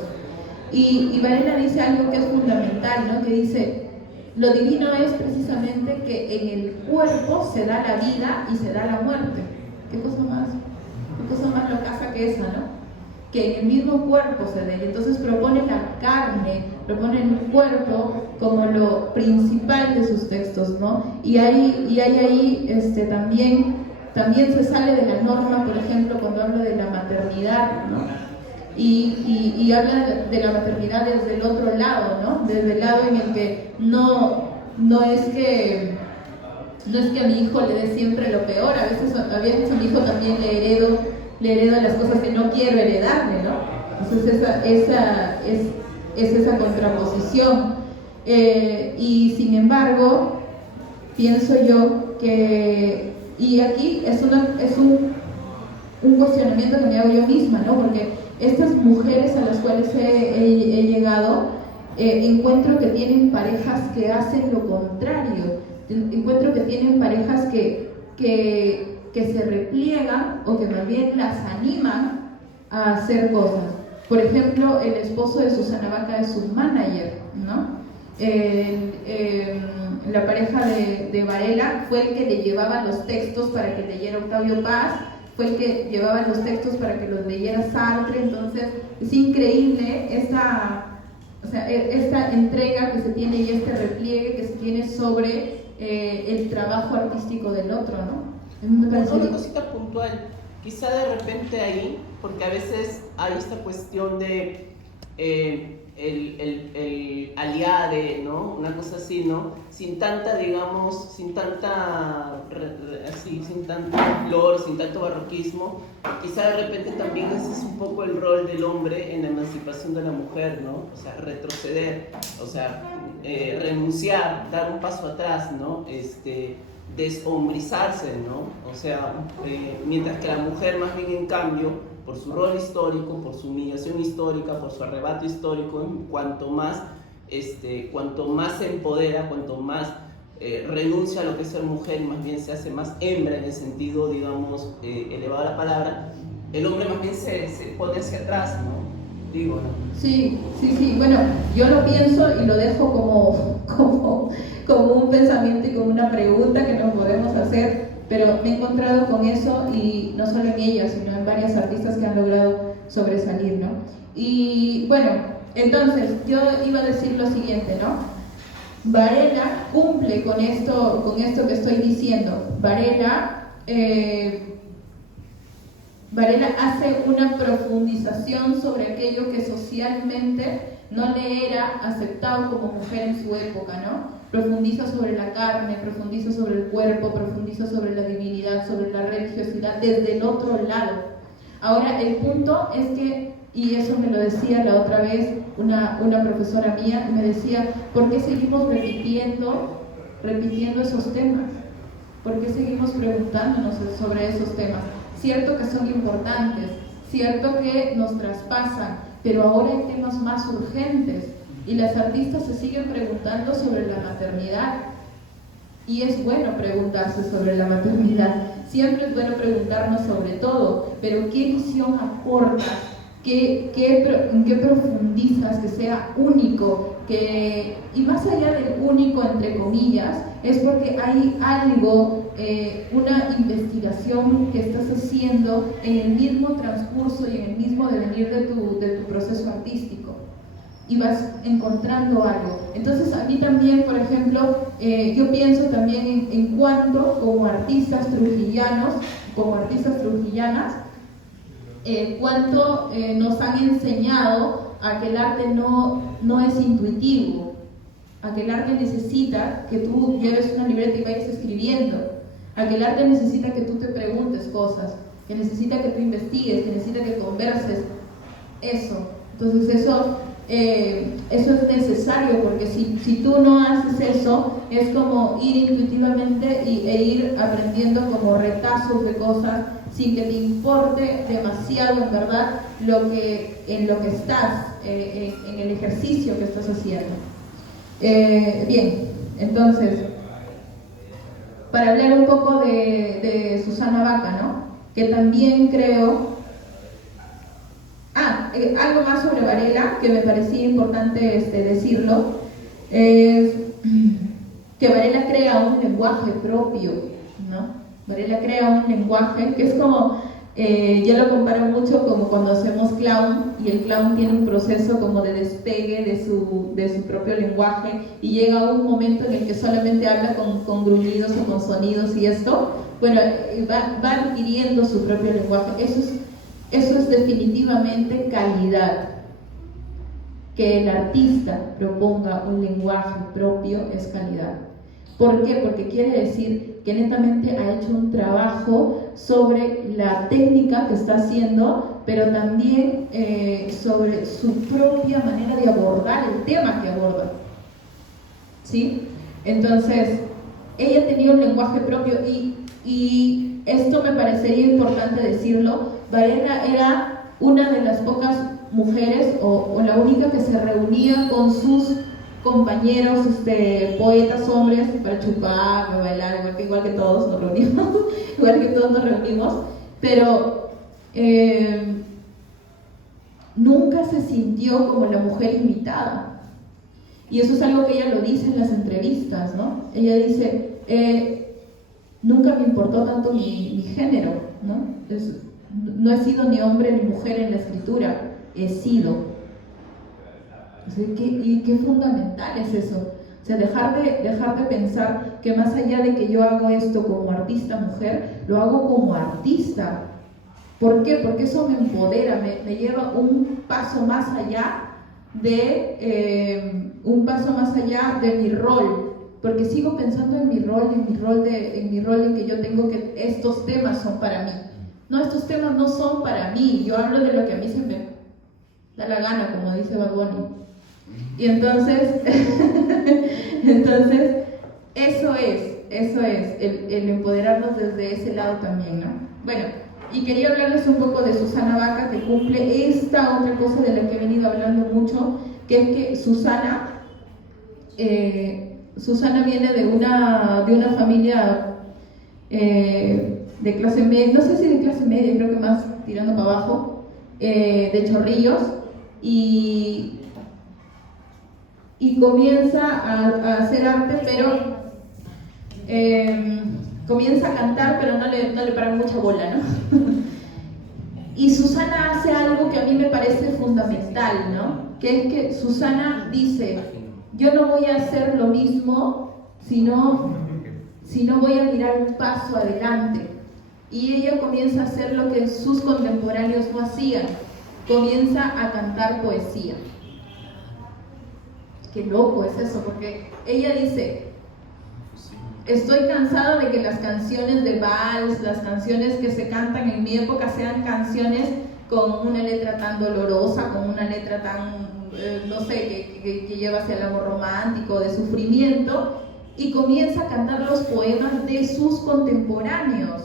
Y Varela dice algo que es fundamental, ¿no? Que dice, lo divino es precisamente que en el cuerpo se da la vida y se da la muerte. ¿Qué cosa más locaza que esa, ¿no? Que en el mismo cuerpo se dé. Entonces propone la carne, propone el cuerpo como lo principal de sus textos, ¿no? Y hay ahí también se sale de la norma, por ejemplo, cuando habla de la maternidad, ¿no? Y habla de la maternidad desde el otro lado, ¿no? Desde el lado en el que no no es que a mi hijo le dé siempre lo peor, a veces a mi hijo también le heredo las cosas que no quiero heredarle, ¿no? Entonces esa es esa contraposición. Y sin embargo, pienso yo que, y aquí es un cuestionamiento que me hago yo misma, ¿no? Porque estas mujeres a las cuales he llegado, encuentro que tienen parejas que hacen lo contrario. Encuentro que tienen parejas que se repliegan o que más bien las animan a hacer cosas. Por ejemplo, el esposo de Susana Vaca es su manager, ¿no? La pareja de Varela fue el que le llevaba los textos para que leyera Octavio Paz, fue el que llevaba los textos para que los leyera Sartre. Entonces es increíble esta entrega que se tiene y este repliegue que se tiene sobre el trabajo artístico del otro, ¿no? Una cosita puntual, quizá de repente ahí, porque a veces hay esta cuestión de el aliade, ¿no? Una cosa así, ¿no? Sin tanta, digamos, sin tanta flor, sin tanto barroquismo, quizá de repente también ese es un poco el rol del hombre en la emancipación de la mujer, ¿no? O sea, retroceder, o sea, renunciar, dar un paso atrás, ¿no? Deshombrizarse, ¿no? O sea, mientras que la mujer más bien en cambio, por su rol histórico, por su humillación histórica, por su arrebato histórico, cuanto más se empodera, cuanto más renuncia a lo que es ser mujer, más bien se hace más hembra en el sentido, digamos, elevado a la palabra, el hombre más bien se pone hacia atrás, ¿no? Digo, ¿no? Sí. Bueno, yo lo pienso y lo dejo como un pensamiento y como una pregunta que nos podemos hacer, pero me he encontrado con eso, y no solo en ella, sino en varias artistas que han logrado sobresalir, ¿no? Y bueno, entonces yo iba a decir lo siguiente, ¿no? Varela cumple con esto que estoy diciendo. Varela hace una profundización sobre aquello que socialmente no le era aceptado como mujer en su época, ¿no? Profundiza sobre la carne, profundiza sobre el cuerpo, profundiza sobre la divinidad, sobre la religiosidad, desde el otro lado. Ahora, el punto es que, y eso me lo decía la otra vez una profesora mía, me decía, ¿por qué seguimos repitiendo esos temas? ¿Por qué seguimos preguntándonos sobre esos temas? Cierto que son importantes, cierto que nos traspasan, pero ahora hay temas más urgentes y las artistas se siguen preguntando sobre la maternidad. Y es bueno preguntarse sobre la maternidad, siempre es bueno preguntarnos sobre todo, pero ¿qué visión aportas? ¿En qué profundizas que sea único? Y más allá del único, entre comillas, es porque hay algo, una investigación que estás haciendo en el mismo transcurso y en el mismo devenir de tu proceso artístico, y vas encontrando algo. Entonces a mí también, por ejemplo, yo pienso también en cuanto como artistas trujillanas, cuánto nos han enseñado a que el arte no es intuitivo, a que el arte necesita que tú lleves una libreta y vayas escribiendo, a que el arte necesita que tú te preguntes cosas, que necesita que tú investigues, que necesita que converses. Entonces eso es necesario, porque si tú no haces eso, es como ir intuitivamente e ir aprendiendo como retazos de cosas sin que te importe demasiado en verdad en lo que estás, en el ejercicio que estás haciendo. Bien, entonces, para hablar un poco de Susana Vaca, ¿no? Que también creo... algo más sobre Varela, que me parecía importante decirlo, es que Varela crea un lenguaje propio, ¿no? Varela crea un lenguaje que es como, yo lo comparo mucho como cuando hacemos clown, y el clown tiene un proceso como de despegue de su propio lenguaje, y llega un momento en el que solamente habla con gruñidos o con sonidos y esto, bueno, va adquiriendo su propio lenguaje. Eso es definitivamente calidad. que el artista proponga un lenguaje propio es calidad. ¿Por qué? Porque quiere decir que netamente ha hecho un trabajo sobre la técnica que está haciendo, pero también sobre su propia manera de abordar el tema que aborda. ¿Sí? Entonces, ella tenía un lenguaje propio y esto me parecería importante decirlo. Varela era una de las pocas mujeres o la única que se reunía con sus compañeros poetas hombres para chupar, para bailar, igual que todos nos reunimos, pero nunca se sintió como la mujer invitada. Y eso es algo que ella lo dice en las entrevistas, ¿no? Ella dice, nunca me importó tanto mi género, ¿no? No he sido ni hombre ni mujer en la escritura, he sido. O sea, qué fundamental es eso. O sea, dejar de pensar que más allá de que yo hago esto como artista mujer, lo hago como artista. ¿Por qué? Porque eso me empodera, me lleva un paso más allá de mi rol, porque sigo pensando en mi rol en que yo tengo que estos temas son para mí. No, estos temas no son para mí, yo hablo de lo que a mí se me da la gana, como dice Bad Bunny. Y entonces eso es el empoderarnos desde ese lado también, ¿no? Bueno, y quería hablarles un poco de Susana Baca, que cumple esta otra cosa de la que he venido hablando mucho, que es que Susana viene de una familia de clase media, no sé si de clase media, creo que más tirando para abajo, de Chorrillos, y comienza a hacer arte, pero comienza a cantar, pero no le paran mucha bola, ¿no? Y Susana hace algo que a mí me parece fundamental, ¿no? Que es que Susana dice, yo no voy a hacer lo mismo, sino voy a mirar un paso adelante. Y ella comienza a hacer lo que sus contemporáneos no hacían, comienza a cantar poesía. Qué loco es eso, porque ella dice, estoy cansada de que las canciones de vals, las canciones que se cantan en mi época sean canciones con una letra tan dolorosa, con una letra tan, no sé, que lleva hacia el amor romántico, de sufrimiento, y comienza a cantar los poemas de sus contemporáneos.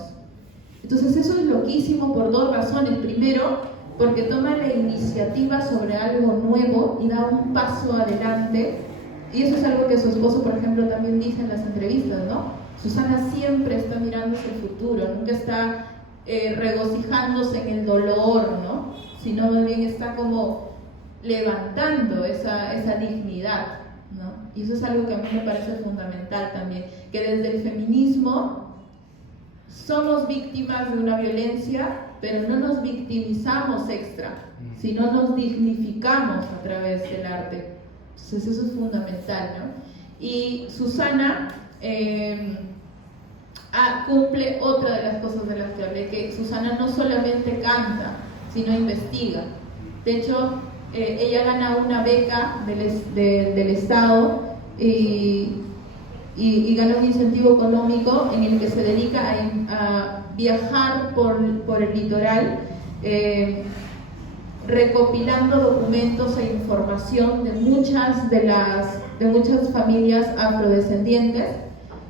Entonces eso es loquísimo por dos razones. Primero, porque toma la iniciativa sobre algo nuevo y da un paso adelante. Y eso es algo que su esposo, por ejemplo, también dice en las entrevistas, ¿no? Susana siempre está mirando hacia el futuro, nunca está regocijándose en el dolor, ¿no? Sino más bien está como levantando esa dignidad, ¿no? Y eso es algo que a mí me parece fundamental también, que desde el feminismo somos víctimas de una violencia, pero no nos victimizamos extra, sino nos dignificamos a través del arte. Entonces eso es fundamental, ¿no? Y Susana cumple otra de las cosas de las que hablé, que Susana no solamente canta, sino investiga. De hecho, ella gana una beca del Estado y gana un incentivo económico en el que se dedica a viajar por el litoral, recopilando documentos e información de muchas familias afrodescendientes,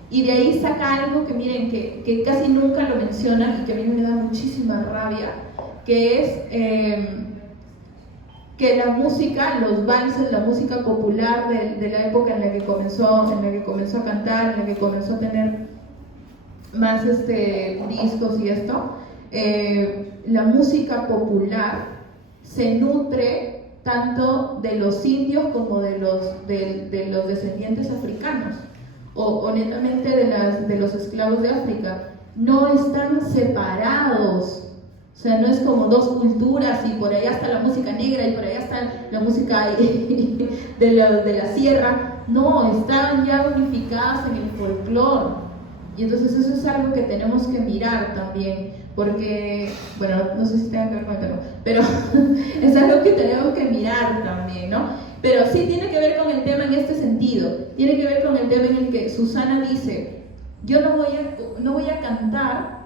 y de ahí saca algo que miren que casi nunca lo mencionan y que a mí me da muchísima rabia, que es que la música, los valses, la música popular de la época en la que comenzó a cantar, en la que comenzó a tener más discos y esto, la música popular se nutre tanto de los indios como de los descendientes africanos, o netamente de los esclavos de África. No están separados. O sea, no es como dos culturas y por allá está la música negra y por allá está la música de la sierra. No, están ya unificadas en el folclore. Y entonces eso es algo que tenemos que mirar también, porque, bueno, no sé si tenga que ver con el tema, pero es algo que tenemos que mirar también, ¿no? Pero sí tiene que ver con el tema en este sentido, tiene que ver con el tema en el que Susana dice, yo no voy a cantar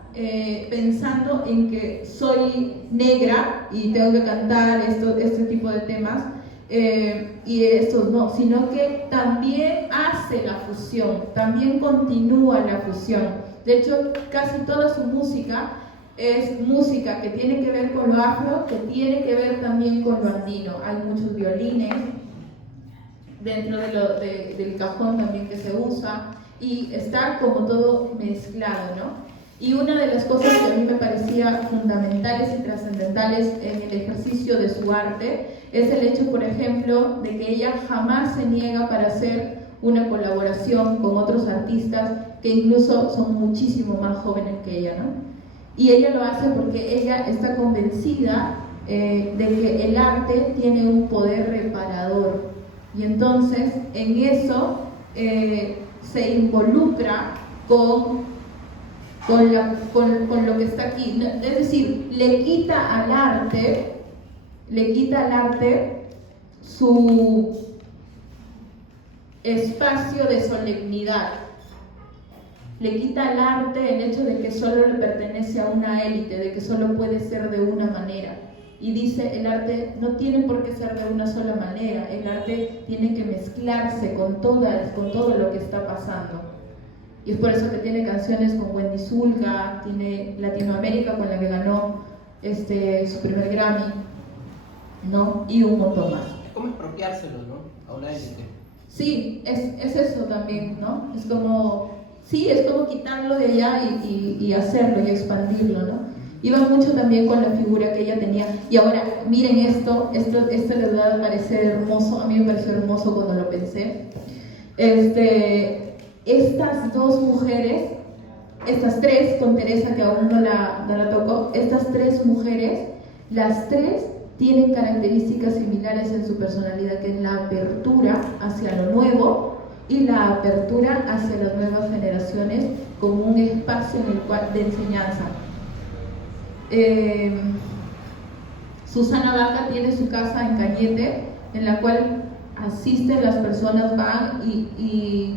pensando en que soy negra y tengo que cantar este tipo de temas, y estos no, sino que también hace la fusión, también continúa la fusión. De hecho, casi toda su música es música que tiene que ver con lo afro, que tiene que ver también con lo andino. Hay muchos violines dentro del cajón también que se usa, y está como todo mezclado, ¿no? Y una de las cosas que a mí me parecía fundamentales y trascendentales en el ejercicio de su arte es el hecho, por ejemplo, de que ella jamás se niega para hacer una colaboración con otros artistas que incluso son muchísimo más jóvenes que ella, ¿no? Y ella lo hace porque ella está convencida de que el arte tiene un poder reparador, y entonces en eso se involucra con lo que está aquí. Es decir, le quita al arte su espacio de solemnidad. Le quita al arte el hecho de que solo le pertenece a una élite, de que solo puede ser de una manera. Y dice, el arte no tiene por qué ser de una sola manera, el arte tiene que mezclarse con todo lo que está pasando. Y es por eso que tiene canciones con Wendy Zulka, tiene Latinoamérica con la que ganó su primer Grammy, ¿no? Y un montón más. Es como expropiárselo, ¿no? A una élite. Sí, es eso también, ¿no? Es como quitarlo de allá y hacerlo y expandirlo, ¿no? Iba mucho también con la figura que ella tenía. Y ahora, miren esto les va a parecer hermoso, a mí me pareció hermoso cuando lo pensé. Estas dos mujeres, estas tres, con Teresa que aún no la tocó, estas tres mujeres, las tres tienen características similares en su personalidad, que es la apertura hacia lo nuevo y la apertura hacia las nuevas generaciones como un espacio de enseñanza. Susana Baca tiene su casa en Cañete, en la cual asisten las personas, van y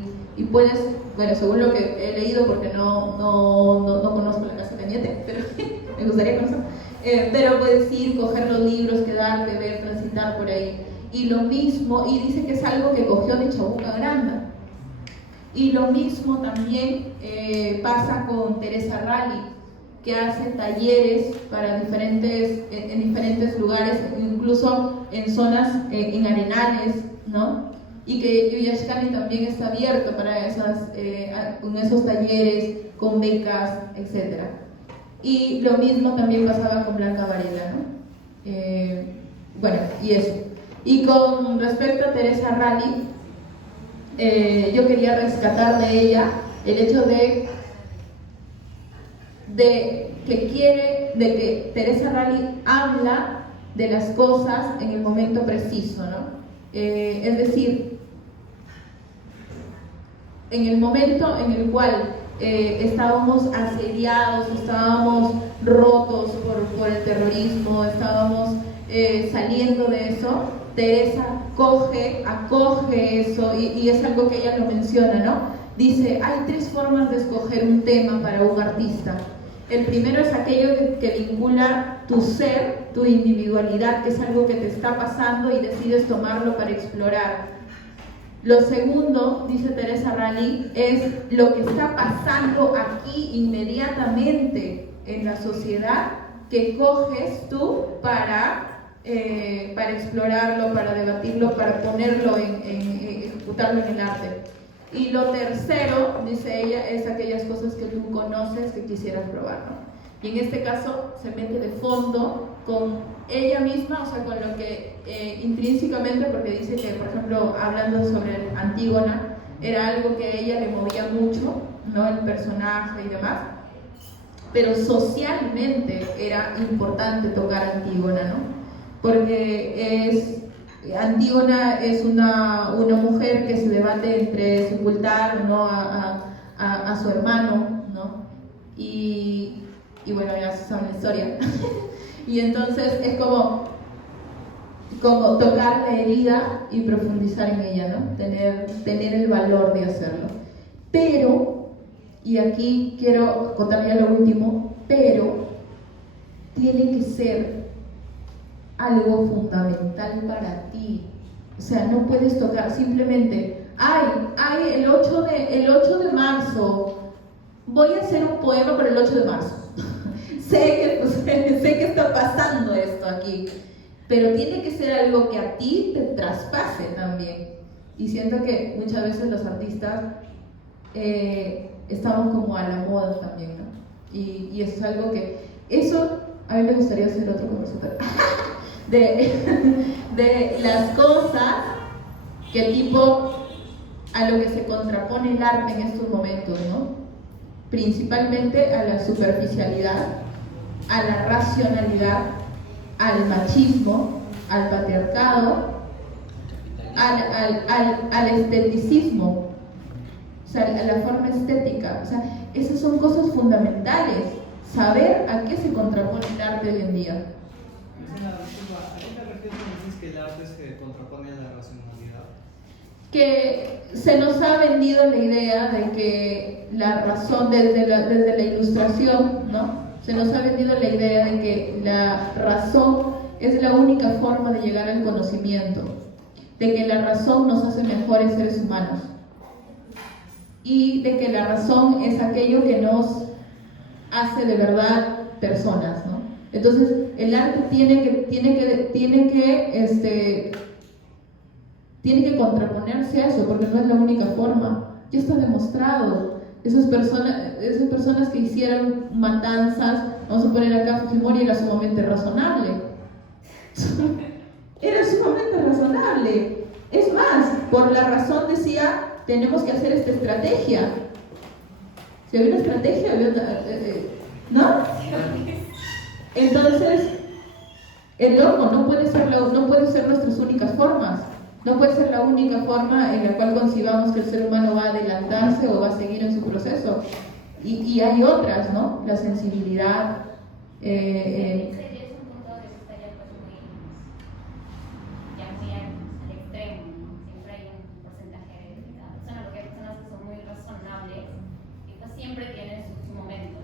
puedes, bueno, según lo que he leído, porque no conozco la casa de Cañete, pero me gustaría conocer, pero puedes ir, coger los libros, quedarte, ver, transitar por ahí. Y lo mismo, y dice que es algo que cogió de Chabuca Granda. Y lo mismo también pasa con Teresa Rally, que hace talleres para en diferentes lugares, incluso en zonas, en arenales, ¿no? Y que Yuyashkani también está abierto para con esos talleres, con becas, etc. Y lo mismo también pasaba con Blanca Varela, ¿no? Bueno, y eso. Y con respecto a Teresa Rally, yo quería rescatar de ella el hecho de que Teresa Rally habla de las cosas en el momento preciso, ¿no? Es decir, en el momento en el cual estábamos asediados, estábamos rotos por el terrorismo, estábamos saliendo de eso, Teresa acoge eso, y es algo que ella lo menciona, ¿no? Dice, hay tres formas de escoger un tema para un artista. El primero es aquello que vincula tu ser, tu individualidad, que es algo que te está pasando y decides tomarlo para explorar. Lo segundo, dice Teresa Rally, es lo que está pasando aquí inmediatamente en la sociedad, que coges tú para explorarlo, para debatirlo, para ponerlo ejecutarlo en el arte. Y lo tercero, dice ella, es aquellas cosas que tú conoces que quisieras probar, ¿no? Y en este caso se mete de fondo con ella misma, o sea, con lo que intrínsecamente, porque dice que, por ejemplo, hablando sobre Antígona, era algo que a ella le movía mucho, ¿no? El personaje y demás, pero socialmente era importante tocar Antígona, ¿no? Porque Antígona es una mujer que se debate entre sepultar o no a a su hermano, ¿no? Y bueno, ya se sabe la historia. Y entonces es como tocar la herida y profundizar en ella, ¿no? Tener el valor de hacerlo. Pero, y aquí quiero contar ya lo último, pero tiene que ser algo fundamental para ti. O sea, no puedes tocar simplemente, el 8 de marzo, voy a hacer un poema para el 8 de marzo. sé que está pasando esto aquí, pero tiene que ser algo que a ti te traspase también. Y siento que muchas veces los artistas estamos como a la moda también, ¿no? Y eso es algo que, eso a mí me gustaría hacer otro conversatorio de las cosas que tipo a lo que se contrapone el arte en estos momentos, ¿no? Principalmente a la superficialidad, a la racionalidad, al machismo, al patriarcado, al esteticismo, o sea, a la forma estética. O sea, esas son cosas fundamentales. Saber a qué se contrapone el arte hoy en día. ¿A qué te refieres cuando dices que el arte se contrapone a la racionalidad? Que se nos ha vendido la idea de que la razón, desde la ilustración, ¿no? Se nos ha vendido la idea de que la razón es la única forma de llegar al conocimiento, de que la razón nos hace mejores seres humanos y de que la razón es aquello que nos hace de verdad personas, ¿no? Entonces el arte tiene que contraponerse a eso, porque no es la única forma. Ya está demostrado. Esas personas que hicieron matanzas, vamos a poner acá, Fujimori era sumamente razonable. Era sumamente razonable. Es más, por la razón decía, tenemos que hacer esta estrategia. Si había una estrategia, ¿no? Entonces, el loco no puede ser nuestras únicas formas. No puede ser la única forma en la cual concibamos que el ser humano va a adelantarse o va a seguir en su proceso. Y hay otras, ¿no? La sensibilidad. Es un punto de vista ya pues muy al extremo, ¿no? Siempre hay un porcentaje de cada persona, porque hay personas que son muy razonables y pues siempre tienen sus momentos.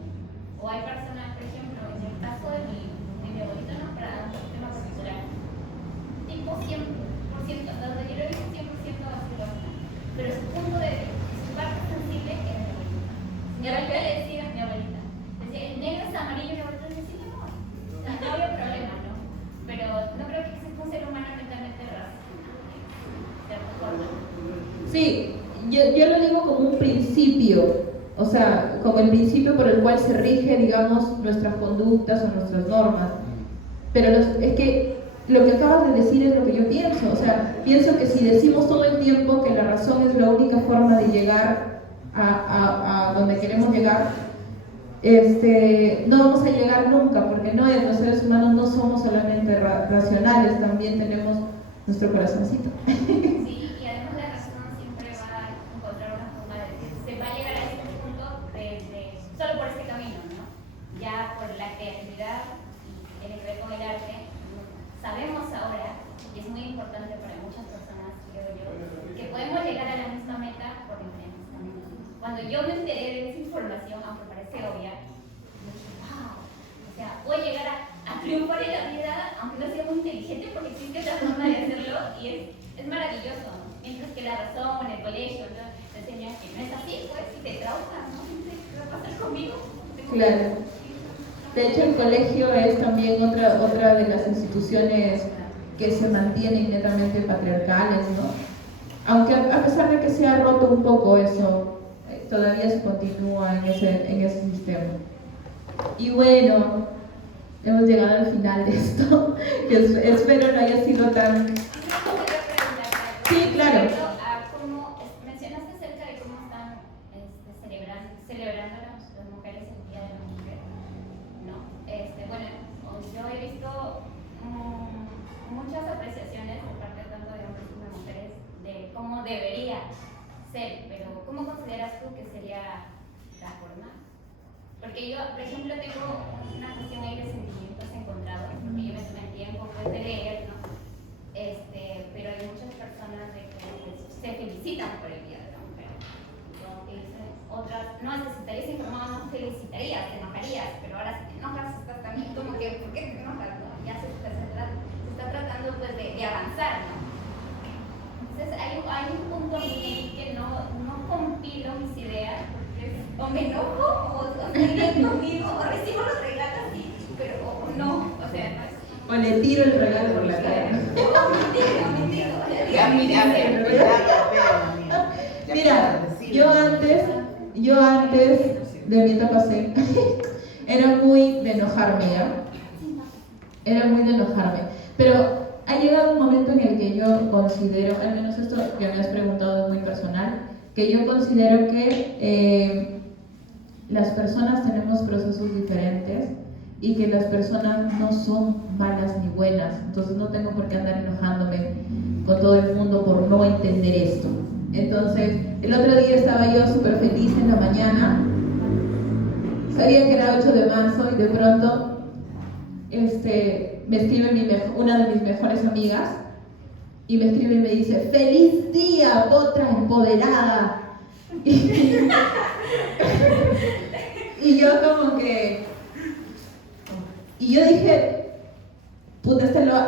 O hay personas, por ejemplo, en el caso de mi abuelita, ¿no? Para un tema particular, tipo 100%, hasta donde yo lo he visto 100% vacío, pero su punto de su parte sensible era mi abuelita. Mi abuelita le decía, el negro es amarillo, mi abuelita le decía, no había problema, ¿no? Pero no creo que exista un ser humano mentalmente racional. Sí, yo lo digo como un principio, o sea, como el principio por el cual se rige, digamos, nuestras conductas o nuestras normas. Pero es que lo que acabas de decir es lo que yo pienso, o sea, pienso que si decimos todo el tiempo que la razón es la única forma de llegar a donde queremos llegar, no vamos a llegar nunca, porque los seres humanos no somos solamente racionales, también tenemos nuestro corazoncito. Sí, y además la razón siempre va a encontrar una forma de decir, se va a llegar a ese punto solo por este camino, ¿no? Ya por la creatividad y tiene que ver con el arte. Sabemos ahora, y es muy importante para muchas personas, creo yo, que podemos llegar a la misma meta por diferentes caminos. Cuando yo me enteré de esa información, aunque parece obvia, yo dije, wow, o sea, voy a llegar a triunfar en la vida, aunque no sea muy inteligente, porque existe otra forma de hacerlo, y es maravilloso, ¿no? Mientras que la razón en el colegio, ¿no? Te enseñan que no es así, pues, si te traumas, ¿no? ¿Qué va a pasar conmigo? Claro. De hecho, el colegio es también otra de las instituciones que se mantienen netamente patriarcales, ¿no? Aunque a pesar de que se ha roto un poco eso, todavía se continúa en ese sistema. Y bueno, hemos llegado al final de esto, que espero no haya sido tan... Sí, claro. Como mencionaste acerca de cómo están celebrando las mujeres el Día de la Mujer, ¿no? Bueno, yo he visto muchas apreciaciones por parte tanto de hombres como de mujeres de cómo debería ser, pero ¿cómo consideras tú que sería porque yo, por ejemplo, tengo una cuestión ahí de sentimientos encontrados, porque yo me tomé el tiempo pues, de leer, ¿no? Pero hay muchas personas de que pues, se felicitan por el Día de la Mujer. ¿No? Que dicen, otras, no, si estarías informado no felicitarías, te enojarías, pero ahora si te enojas estás también como que, ¿por qué te enojas? ¿No? Ya se está tratando pues de avanzar, ¿no? Entonces hay un punto ahí que no compilo mis ideas, porque es, o me enojo, o estoy bien conmigo, o recibo los regalos, pero o no, o sea, no es... O le tiro el regalo por la cara. Mira, yo antes de mi etapa C, era muy de enojarme, ¿ya? Era muy de enojarme. Pero ha llegado un momento en el que yo considero, al menos esto que me has preguntado es muy personal, que yo considero que las personas tenemos procesos diferentes y que las personas no son malas ni buenas. Entonces no tengo por qué andar enojándome con todo el mundo por no entender esto. Entonces, el otro día estaba yo súper feliz en la mañana, sabía que era 8 de marzo y de pronto me escribe una de mis mejores amigas y me escribe y me dice: ¡Feliz día, otra empoderada! Y yo como que... Y yo dije, puta,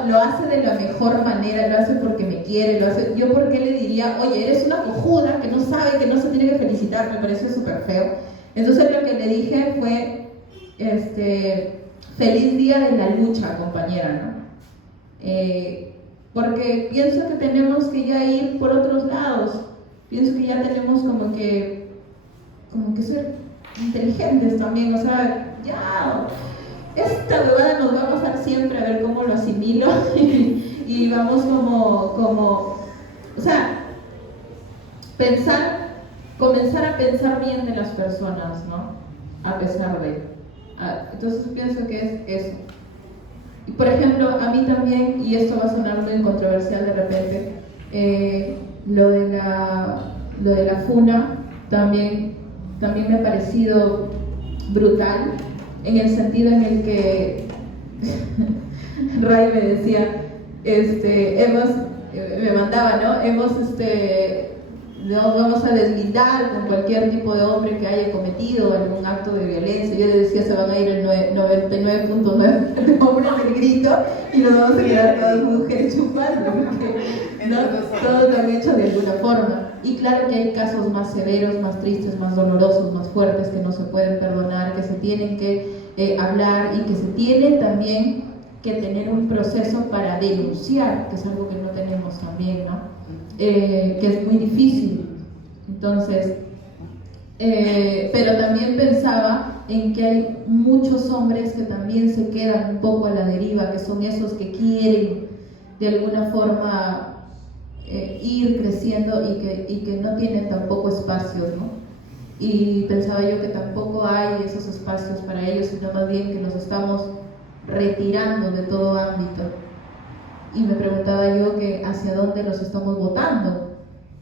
lo hace de la mejor manera, lo hace porque me quiere, lo hace... Yo, ¿por qué le diría, oye, eres una cojuda que no sabe, que no se tiene que felicitar? Me pareció súper feo. Entonces lo que le dije fue, feliz día de la lucha, compañera, ¿no? Porque pienso que tenemos que ya ir por otros lados. Pienso que ya tenemos como que ser inteligentes también, o sea, ya... Esta huevada nos va a pasar siempre, a ver cómo lo asimilo y vamos como, o sea, comenzar a pensar bien de las personas, ¿no? A pesar de. Entonces pienso que es eso. Y por ejemplo, a mí también, y esto va a sonar muy controversial de repente, lo de la funa también me ha parecido brutal, en el sentido en el que Ray me decía, me mandaba, ¿no? Nos vamos a deslindar con cualquier tipo de hombre que haya cometido algún acto de violencia. Yo le decía, se van a ir el 99.9 de hombres del grito y nos vamos a quedar todas mujeres chupando, porque ¿no? Todos lo han hecho de alguna forma. Y claro que hay casos más severos, más tristes, más dolorosos, más fuertes, que no se pueden perdonar, que se tienen que hablar y que se tiene también que tener un proceso para denunciar, que es algo que no tenemos también, ¿no? Que es muy difícil. Entonces, pero también pensaba en que hay muchos hombres que también se quedan un poco a la deriva, que son esos que quieren de alguna forma ir creciendo y que no tienen tampoco espacios, ¿no? Y pensaba yo que tampoco hay esos espacios para ellos, sino más bien que los estamos retirando de todo ámbito. Y me preguntaba yo que hacia dónde los estamos botando,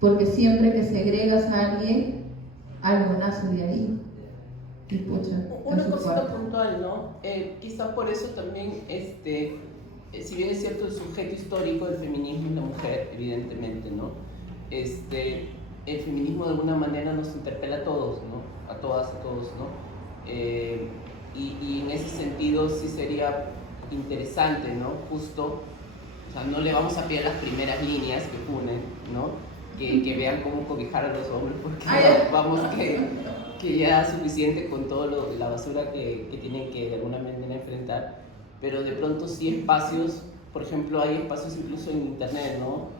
porque siempre que segregas a alguien, algo nace de ahí. Y pucha, una cosita puntual, ¿no? Quizá por eso también, si bien es cierto el sujeto histórico del feminismo es la mujer, evidentemente, ¿no? El feminismo de alguna manera nos interpela a todos, ¿no? A todas, a todos, ¿no? Y en ese sentido sí sería interesante, ¿no? Justo, o sea, no le vamos a pedir las primeras líneas que ponen, ¿no? Que vean cómo cobijar a los hombres, porque vamos que ya es suficiente con toda la basura que tienen que de alguna manera enfrentar, pero de pronto sí espacios, por ejemplo, hay espacios incluso en internet, ¿no?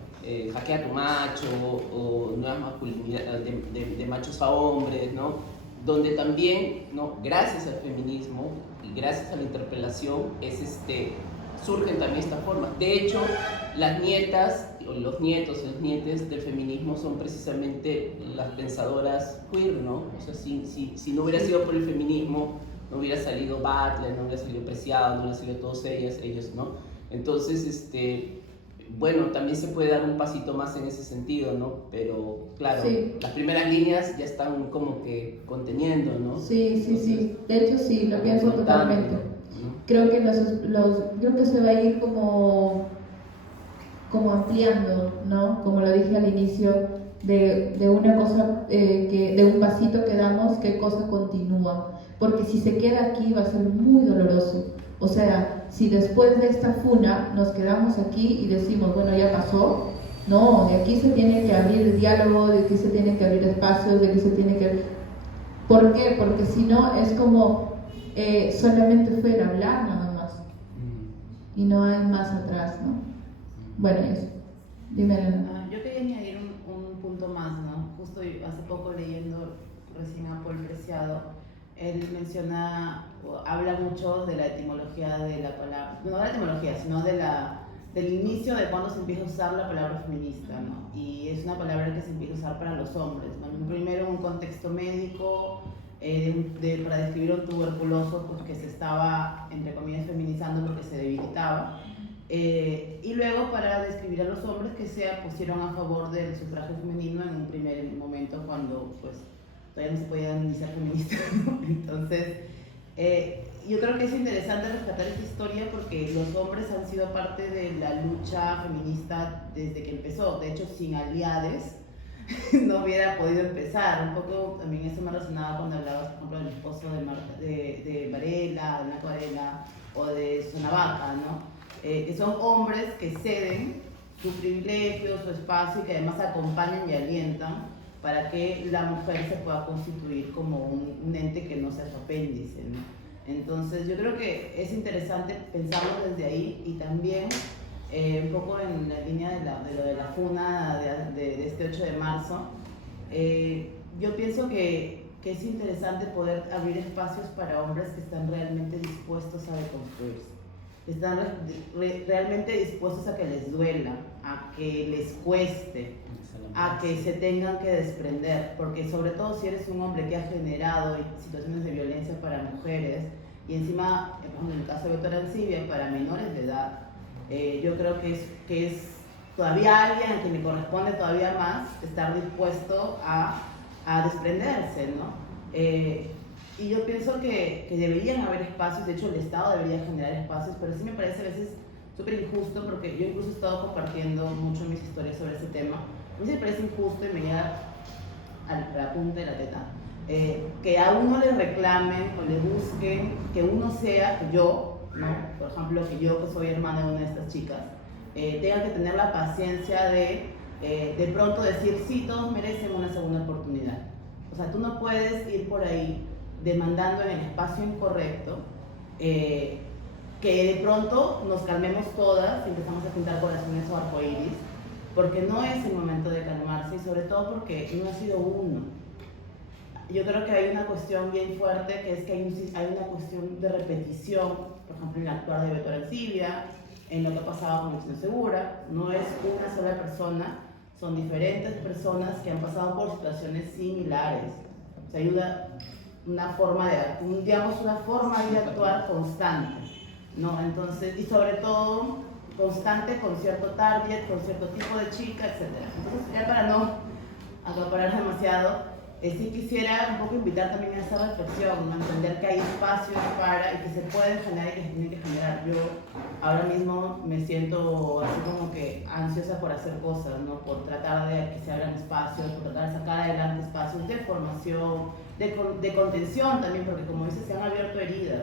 Hackea tu macho o nuevas masculinidades de machos a hombres, ¿no? Donde también, ¿no? Gracias al feminismo y gracias a la interpelación surgen también esta forma. De hecho, las nietas, o los nietos y los nietes del feminismo son precisamente las pensadoras queer, ¿no? O sea, si no hubiera sido por el feminismo, no hubiera salido Butler, no hubiera salido Preciado, no hubiera salido todos ellos, ¿no? Entonces, bueno, también se puede dar un pasito más en ese sentido, ¿no? Pero claro, Sí. las primeras líneas ya están como que conteniendo, ¿no? Sí, sí, sí. De hecho, sí, lo pienso Confrontando, totalmente. ¿no? Creo que creo que se va a ir como ampliando, ¿no? Como lo dije al inicio, de una cosa, de un pasito que damos, qué cosa continúa. Porque si se queda aquí va a ser muy doloroso. O sea, si después de esta funa nos quedamos aquí y decimos, bueno, ya pasó, no, de aquí se tiene que abrir el diálogo, de aquí se tienen que abrir espacios, de aquí se tiene que... ¿Por qué? Porque si no es como solamente fue el hablar nada más y no hay más atrás, ¿no? Bueno, eso. Dime, Elena. Yo quería añadir un punto más, ¿no? Justo hace poco leyendo recién a Paul Preciado, él menciona, o habla mucho de la etimología de la palabra, no de la etimología, sino del inicio de cuando se empieza a usar la palabra feminista, ¿no? Y es una palabra que se empieza a usar para los hombres, ¿no? Primero en un contexto médico, para describir a un tuberculoso pues, que se estaba, entre comillas, feminizando porque se debilitaba. Y luego para describir a los hombres que se pusieron a favor del sufragio femenino en un primer momento cuando pues todavía no se podían iniciar feministas, ¿no? Entonces yo creo que es interesante rescatar esta historia porque los hombres han sido parte de la lucha feminista desde que empezó. De hecho, sin aliades no hubiera podido empezar. Un poco también eso me resonaba cuando hablabas, por ejemplo, del esposo de Varela, de Naco Varela o de Sonavaca, ¿no? Que son hombres que ceden su privilegio, su espacio y que además acompañan y alientan para que la mujer se pueda constituir como un ente que no sea su apéndice, ¿no? Entonces yo creo que es interesante pensarlo desde ahí y también un poco en la línea de lo de la funa de este 8 de marzo, yo pienso que es interesante poder abrir espacios para hombres que están realmente dispuestos a deconstruirse. Están realmente dispuestos a que les duela, a que les cueste, a que se tengan que desprender, porque sobre todo si eres un hombre que ha generado situaciones de violencia para mujeres y encima, en el caso de Beto Arancibia, para menores de edad, yo creo que es todavía alguien a quien le corresponde todavía más estar dispuesto a desprenderse, ¿no? Y yo pienso que deberían haber espacios, de hecho el Estado debería generar espacios, pero sí me parece a veces súper injusto, porque yo incluso he estado compartiendo mucho mis historias sobre ese tema. A mí sí me parece injusto y me llega a la punta de la teta, que a uno le reclamen o le busquen que uno sea, que yo, ¿no? Por ejemplo, que yo que soy hermana de una de estas chicas, tenga que tener la paciencia de pronto decir, sí, todos merecen una segunda oportunidad. O sea, tú no puedes ir por ahí demandando en el espacio incorrecto que de pronto nos calmemos todas y empezamos a pintar corazones o arcoíris, porque no es el momento de calmarse y sobre todo porque no ha sido uno. Yo creo que hay una cuestión bien fuerte que es que hay una cuestión de repetición, por ejemplo en el actuar de Beto Arancibia, en lo que ha pasado con Luciano Segura. No es una sola persona, son diferentes personas que han pasado por situaciones similares. O sea, hay una forma de actuar constante, ¿no? Entonces, y sobre todo constante con cierto target, con cierto tipo de chica, etc. Entonces, ya para no acaparar demasiado, sí quisiera un poco invitar también a esa reflexión, ¿no? Entender que hay espacios para y que se pueden generar y que se tienen que generar. Yo ahora mismo me siento así como que ansiosa por hacer cosas, ¿no? Por tratar de que se abran espacios, por tratar de sacar adelante espacios de formación, de contención también, porque como dices, se han abierto heridas.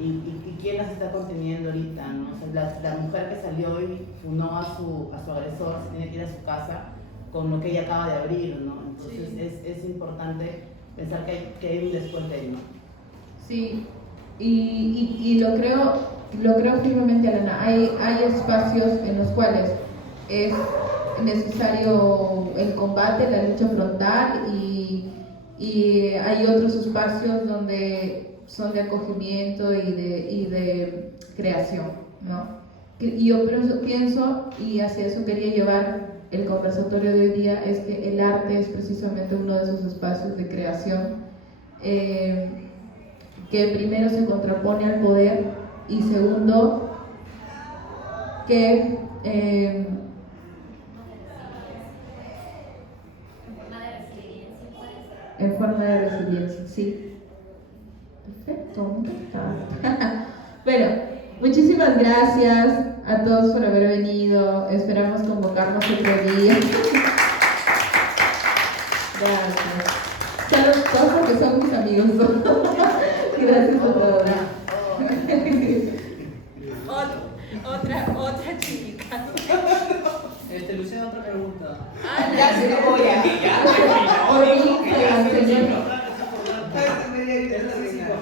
¿Y quién las está conteniendo ahorita, ¿no? O sea, la mujer que salió y funó a su agresor se tiene que ir a su casa con lo que ella acaba de abrir, ¿no? Entonces sí. es importante pensar que hay un después de ahí, ¿no? Sí, y lo creo firmemente, Elena. Hay espacios en los cuales es necesario el combate, la lucha frontal y hay otros espacios donde son de acogimiento y de creación, ¿no? Y yo pienso, y hacia eso quería llevar el conversatorio de hoy día, es que el arte es precisamente uno de esos espacios de creación que primero se contrapone al poder y segundo que eh, en forma de resiliencia, sí. Perfecto, ¿dónde está? Bueno, muchísimas gracias a todos por haber venido. Esperamos convocarnos otro día. Gracias. Todos porque son mis amigos. Gracias a todos. Otra chiquita. Luciana, otra pregunta. Ya se lo voy a. Ya,